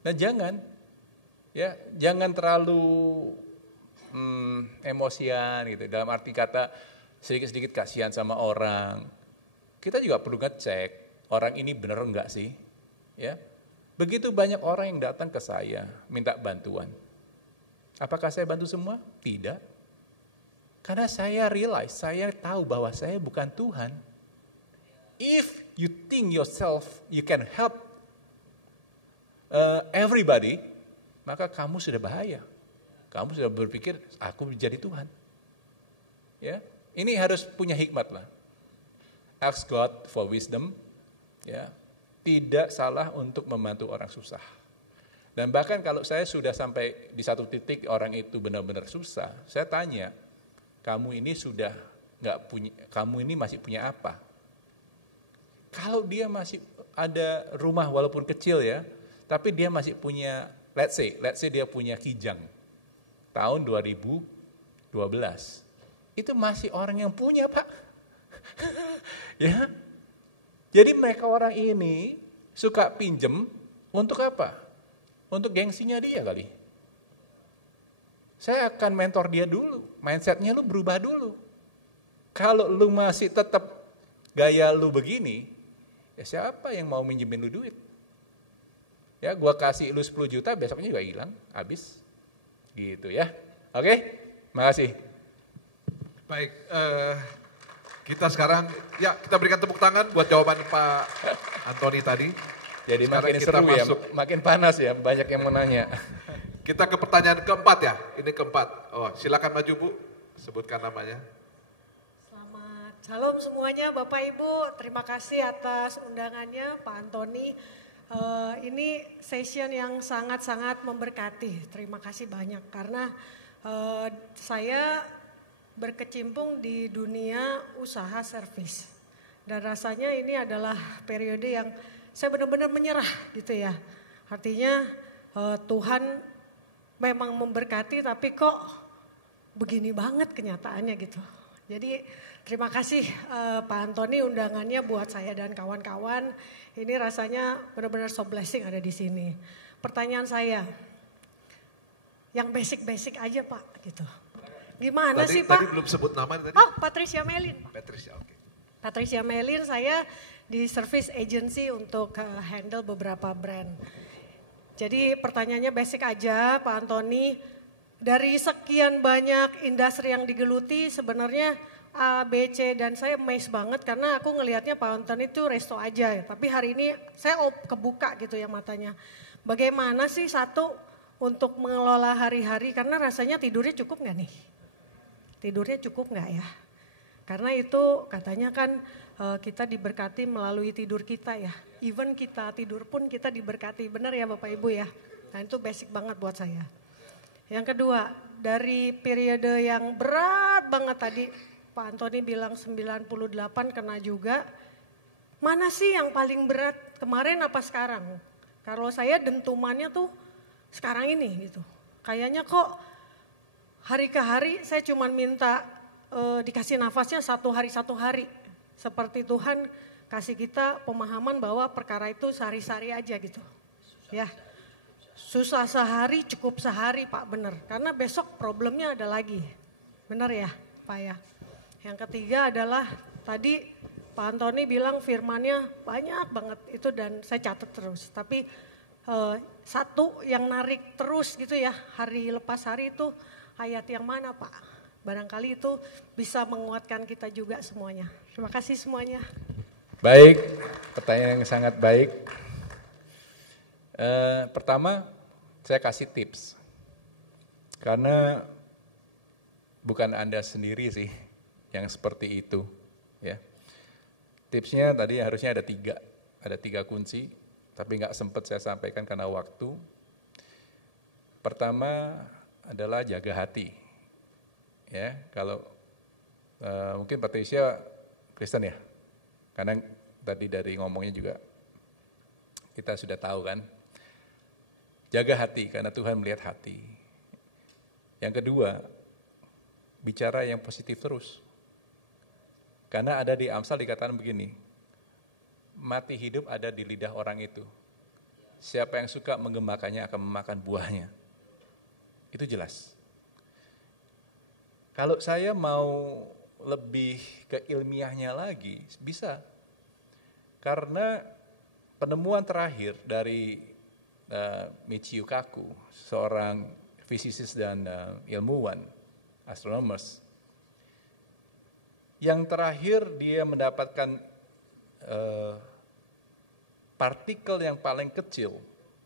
nah jangan terlalu emosian gitu, dalam arti kata sedikit-sedikit kasihan sama orang. Kita juga perlu ngecek, orang ini benar enggak sih? Ya. Begitu banyak orang yang datang ke saya minta bantuan. Apakah saya bantu semua? Tidak. Karena saya realize, saya tahu bahwa saya bukan Tuhan. If you think yourself you can help everybody, maka kamu sudah bahaya. Kamu sudah berpikir, aku menjadi Tuhan. Ya, ini harus punya hikmat lah. Ask God for wisdom. Ya, tidak salah untuk membantu orang susah. Dan bahkan kalau saya sudah sampai di satu titik orang itu benar-benar susah, saya tanya, kamu ini sudah nggak punya, kamu ini masih punya apa? Kalau dia masih ada rumah walaupun kecil ya, tapi dia masih punya, let's say dia punya kijang tahun 2012, itu masih orang yang punya Pak. Ya, jadi mereka orang ini suka pinjem untuk apa? Untuk gengsinya dia kali. Saya akan mentor dia dulu, mindsetnya lu berubah dulu. Kalau lu masih tetap gaya lu begini, ya siapa yang mau minjemin lu duit? Ya gua kasih lu 10 juta, besoknya juga hilang, habis. Gitu ya. Oke, makasih. Baik, kita sekarang, ya kita berikan tepuk tangan buat jawaban Pak Antoni tadi. Jadi sekarang makin seru ya, makin panas ya, banyak yang mau nanya. Kita ke pertanyaan keempat ya, ini keempat. Oh, silakan maju Bu, sebutkan namanya. Selamat shalom semuanya Bapak Ibu, terima kasih atas undangannya Pak Antoni. Ini session yang sangat-sangat memberkati, terima kasih banyak karena saya berkecimpung di dunia usaha servis. Dan rasanya ini adalah periode yang saya benar-benar menyerah gitu ya. Artinya Tuhan memang memberkati tapi kok begini banget kenyataannya gitu. Jadi terima kasih Pak Antoni undangannya buat saya dan kawan-kawan. Ini rasanya benar-benar so blessing ada di sini. Pertanyaan saya, yang basic-basic aja Pak gitu. Gimana sih Pak? Tadi belum sebut nama tadi. Oh, Patricia Melin. Patricia, oke. Patricia Melin, saya di service agency untuk handle beberapa brand. Jadi pertanyaannya basic aja Pak Antoni. Dari sekian banyak industri yang digeluti sebenarnya A, B, C dan saya amazed banget karena aku ngelihatnya Pak Anthony itu resto aja ya. Tapi hari ini saya kebuka gitu ya matanya. Bagaimana sih satu untuk mengelola hari-hari karena rasanya tidurnya cukup nggak nih? Tidurnya cukup nggak ya? Karena itu katanya kan kita diberkati melalui tidur kita ya. Even kita tidur pun kita diberkati. Benar ya Bapak Ibu ya? Nah itu basic banget buat saya. Yang kedua, dari periode yang berat banget tadi, Pak Anthony bilang 98 kena juga. Mana sih yang paling berat kemarin apa sekarang? Kalau saya dentumannya tuh sekarang ini gitu. Kayaknya kok hari ke hari saya cuma minta dikasih nafasnya satu hari. Seperti Tuhan kasih kita pemahaman bahwa perkara itu sehari-hari aja gitu. Ya. Susah sehari, cukup sehari Pak, benar. Karena besok problemnya ada lagi. Benar ya Pak ya. Yang ketiga adalah tadi Pak Anthony bilang firmannya banyak banget itu dan saya catat terus. Tapi satu yang narik terus gitu ya hari lepas hari itu ayat yang mana Pak? Barangkali itu bisa menguatkan kita juga semuanya. Terima kasih semuanya. Baik, pertanyaan yang sangat baik. Pertama, saya kasih tips. Karena bukan Anda sendiri sih yang seperti itu. Ya. Tipsnya tadi harusnya ada 3. Ada 3 kunci, tapi nggak sempat saya sampaikan karena waktu. Pertama adalah jaga hati. Ya, kalau mungkin Patricia Kristen ya. Karena tadi dari ngomongnya juga kita sudah tahu kan. Jaga hati karena Tuhan melihat hati. Yang kedua, bicara yang positif terus. Karena ada di Amsal dikatakan begini, mati hidup ada di lidah orang itu. Siapa yang suka menggemakannya akan memakan buahnya. Itu jelas. Kalau saya mau lebih ke ilmiahnya lagi, bisa. Karena penemuan terakhir dari Michio Kaku, seorang fisikis dan ilmuwan, astronomers, yang terakhir dia mendapatkan partikel yang paling kecil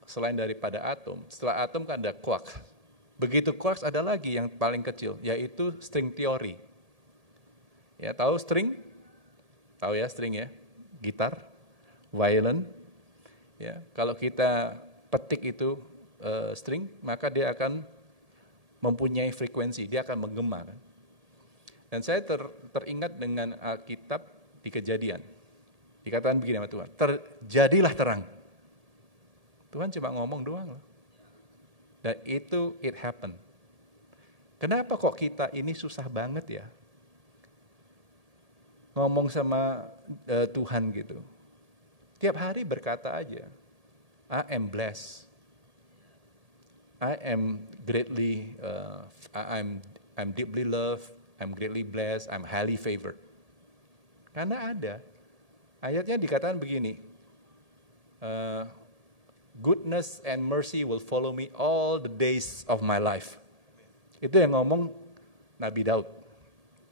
selain daripada atom. Setelah atom kan ada quark. Begitu quark ada lagi yang paling kecil, yaitu string theory. Ya, tahu string? Tahu ya string ya? Gitar, violin. Ya, kalau kita petik itu string, maka dia akan mempunyai frekuensi, dia akan menggema. Kan? Dan saya teringat dengan Alkitab di Kejadian. Dikatakan begini sama Tuhan, terjadilah terang. Tuhan cuma ngomong doang loh. Dan itu it happen. Kenapa kok kita ini susah banget ya? Ngomong sama Tuhan gitu. Tiap hari berkata aja, I am blessed. I am greatly, I'm deeply loved. I'm greatly blessed. I'm highly favored. Karena ada. Ayatnya dikatakan begini, goodness and mercy will follow me all the days of my life. Itu yang ngomong Nabi Daud.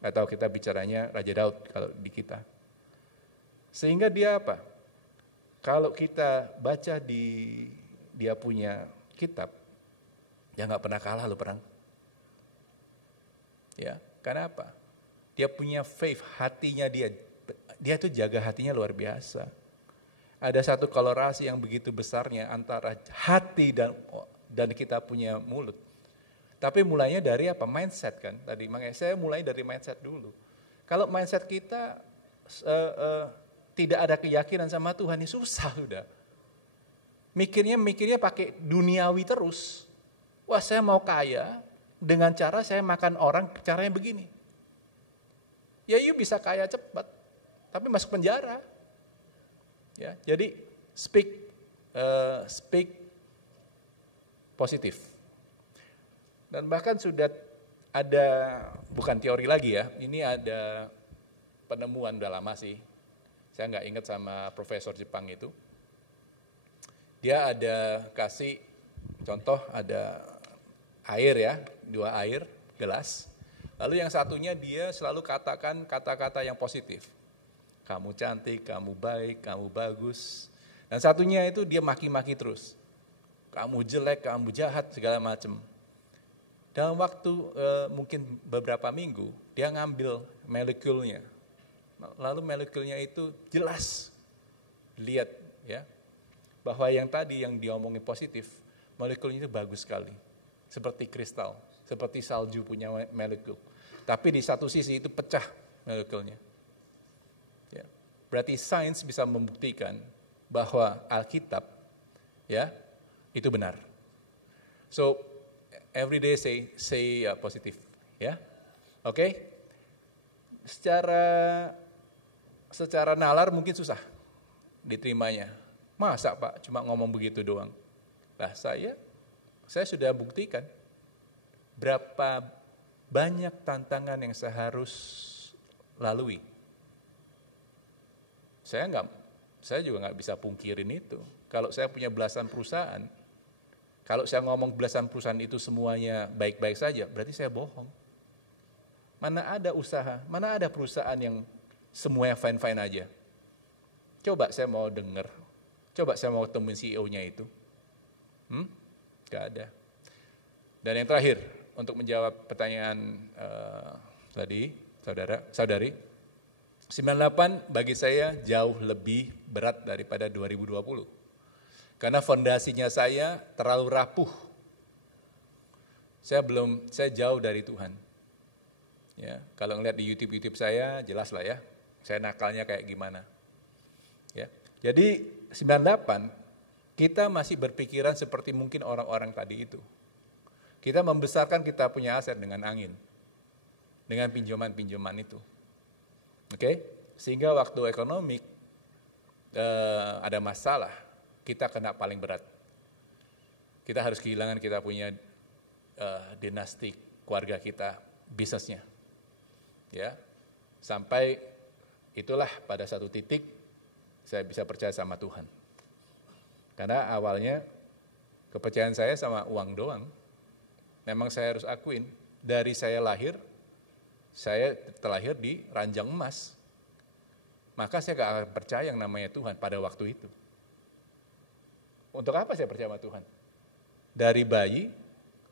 Atau kita bicaranya Raja Daud kalau di kita. Sehingga dia apa? Kalau kita baca di dia punya kitab, dia nggak pernah kalah loh perang. Ya, karena apa? Dia punya faith, hatinya dia tuh jaga hatinya luar biasa. Ada satu korelasi yang begitu besarnya antara hati dan kita punya mulut. Tapi mulainya dari apa? Mindset kan. Tadi makanya saya mulai dari mindset dulu. Kalau mindset kita tidak ada keyakinan sama Tuhan, ini susah sudah. Mikirnya pakai duniawi terus. Wah, saya mau kaya dengan cara saya makan orang caranya begini. Ya, you bisa kaya cepat, tapi masuk penjara. Ya, jadi speak positif. Dan bahkan sudah ada, bukan teori lagi ya, ini ada penemuan udah lama sih. Saya nggak ingat sama profesor Jepang itu. Dia ada kasih contoh, ada air ya, 2 air, gelas. Lalu yang satunya dia selalu katakan kata-kata yang positif. Kamu cantik, kamu baik, kamu bagus. Dan satunya itu dia maki-maki terus. Kamu jelek, kamu jahat, segala macam. Dalam waktu mungkin beberapa minggu, dia ngambil molekulnya. Lalu molekulnya itu jelas. Lihat ya, bahwa yang tadi yang diomongin positif, molekulnya itu bagus sekali. Seperti kristal, seperti salju punya molekul. Tapi di satu sisi itu pecah molekulnya. Ya. Berarti sains bisa membuktikan bahwa Alkitab ya itu benar. So every day say positif, ya. Oke. Secara nalar mungkin susah diterimanya. Masa Pak cuma ngomong begitu doang? Lah saya sudah buktikan berapa banyak tantangan yang saya harus lalui. Saya juga nggak bisa pungkirin itu. Kalau saya punya belasan perusahaan, kalau saya ngomong belasan perusahaan itu semuanya baik-baik saja, berarti saya bohong. Mana ada usaha, mana ada perusahaan yang semuanya fine-fine aja. Coba saya mau dengar, coba saya mau temuin CEO-nya itu. Gak ada. Dan yang terakhir, untuk menjawab pertanyaan tadi, saudari, 98 bagi saya jauh lebih berat daripada 2020. Karena fondasinya saya terlalu rapuh. Saya jauh dari Tuhan. Ya, kalau ngeliat di YouTube saya, jelas lah ya, saya nakalnya kayak gimana. Ya. Jadi 98 kita masih berpikiran seperti mungkin orang-orang tadi itu. Kita membesarkan kita punya aset dengan angin. Dengan pinjaman-pinjaman itu. Oke? Sehingga waktu ekonomi ada masalah, kita kena paling berat. Kita harus kehilangan kita punya dinasti keluarga kita, bisnisnya. Ya. Sampai itulah pada satu titik saya bisa percaya sama Tuhan. Karena awalnya kepercayaan saya sama uang doang. Memang saya harus akuin, dari saya terlahir di ranjang emas. Maka saya gak akan percaya yang namanya Tuhan pada waktu itu. Untuk apa saya percaya sama Tuhan? Dari bayi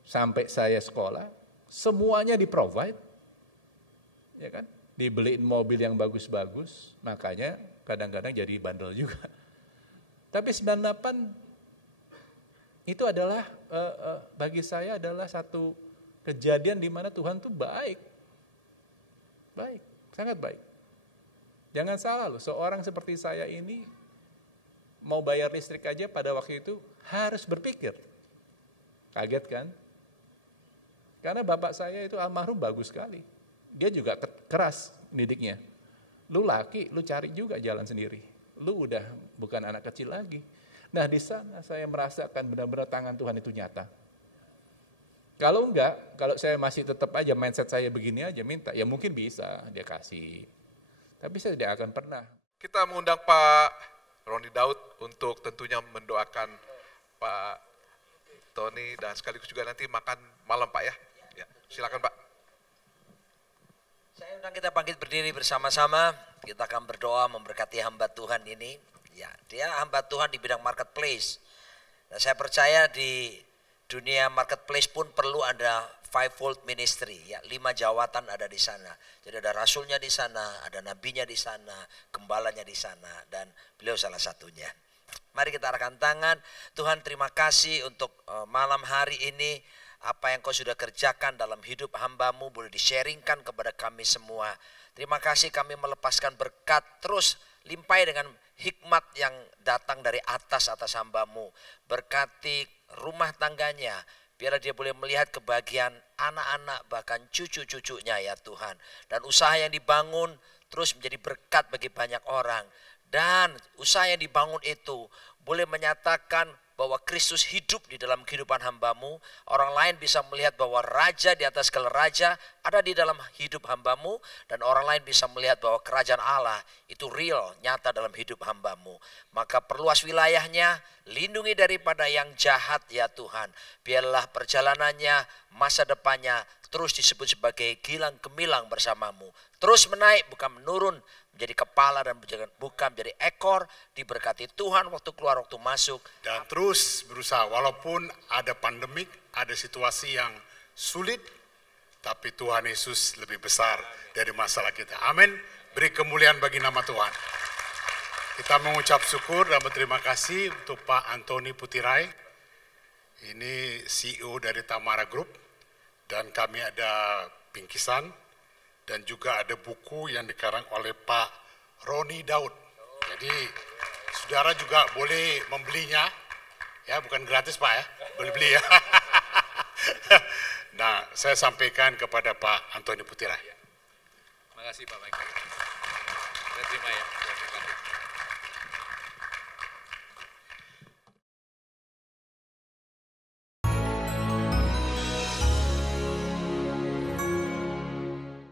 sampai saya sekolah, semuanya di-provide. Ya kan? Dibeliin mobil yang bagus-bagus, makanya kadang-kadang jadi bandel juga. Tapi 98 itu adalah bagi saya adalah satu kejadian di mana Tuhan tuh baik. Baik, sangat baik. Jangan salah loh, seorang seperti saya ini mau bayar listrik aja pada waktu itu harus berpikir. Kaget kan? Karena bapak saya itu almarhum bagus sekali. Dia juga keras didiknya. Lu laki, lu cari juga jalan sendiri. Lu udah bukan anak kecil lagi. Nah di sana saya merasakan benar-benar tangan Tuhan itu nyata. Kalau enggak, kalau saya masih tetap aja mindset saya begini aja minta, ya mungkin bisa dia kasih. Tapi saya tidak akan pernah. Kita mengundang Pak Roni Daud untuk tentunya mendoakan Pak Tony dan sekaligus juga nanti makan malam Pak ya. Ya, silakan Pak. Saya undang kita bangkit berdiri bersama-sama. Kita akan berdoa memberkati hamba Tuhan ini. Ya, dia hamba Tuhan di bidang marketplace. Dan saya percaya di dunia marketplace pun perlu ada fivefold ministry. Ya, 5 jawatan ada di sana. Jadi ada rasulnya di sana, ada nabinya di sana, gembalanya di sana, dan beliau salah satunya. Mari kita arahkan tangan. Tuhan terima kasih untuk malam hari ini. Apa yang kau sudah kerjakan dalam hidup hamba-Mu boleh di-sharingkan kepada kami semua. Terima kasih kami melepaskan berkat terus limpahi dengan hikmat yang datang dari atas hamba-Mu. Berkati rumah tangganya, biarlah dia boleh melihat kebahagiaan anak-anak bahkan cucu-cucunya ya Tuhan. Dan usaha yang dibangun terus menjadi berkat bagi banyak orang. Dan usaha yang dibangun itu boleh menyatakan bahwa Kristus hidup di dalam kehidupan hamba-Mu. Orang lain bisa melihat bahwa raja di atas segala raja ada di dalam hidup hamba-Mu. Dan orang lain bisa melihat bahwa kerajaan Allah itu real, nyata dalam hidup hamba-Mu. Maka perluas wilayahnya, lindungi daripada yang jahat ya Tuhan. Biarlah perjalanannya, masa depannya terus disebut sebagai gilang gemilang bersamamu. Terus menaik bukan menurun, menjadi kepala dan bukan menjadi ekor, diberkati Tuhan waktu keluar waktu masuk. Dan terus berusaha walaupun ada pandemik, ada situasi yang sulit, tapi Tuhan Yesus lebih besar dari masalah kita. Amin. Beri kemuliaan bagi nama Tuhan. Kita mengucap syukur dan berterima kasih untuk Pak Antoni Putirai. Ini CEO dari Tamara Group. Dan kami ada bingkisan. Dan juga ada buku yang dikarang oleh Pak Roni Daud. Jadi saudara juga boleh membelinya. Ya, bukan gratis Pak ya, boleh beli ya. Nah, saya sampaikan kepada Pak Antoni Putirai. Terima kasih Pak Michael. Saya terima ya.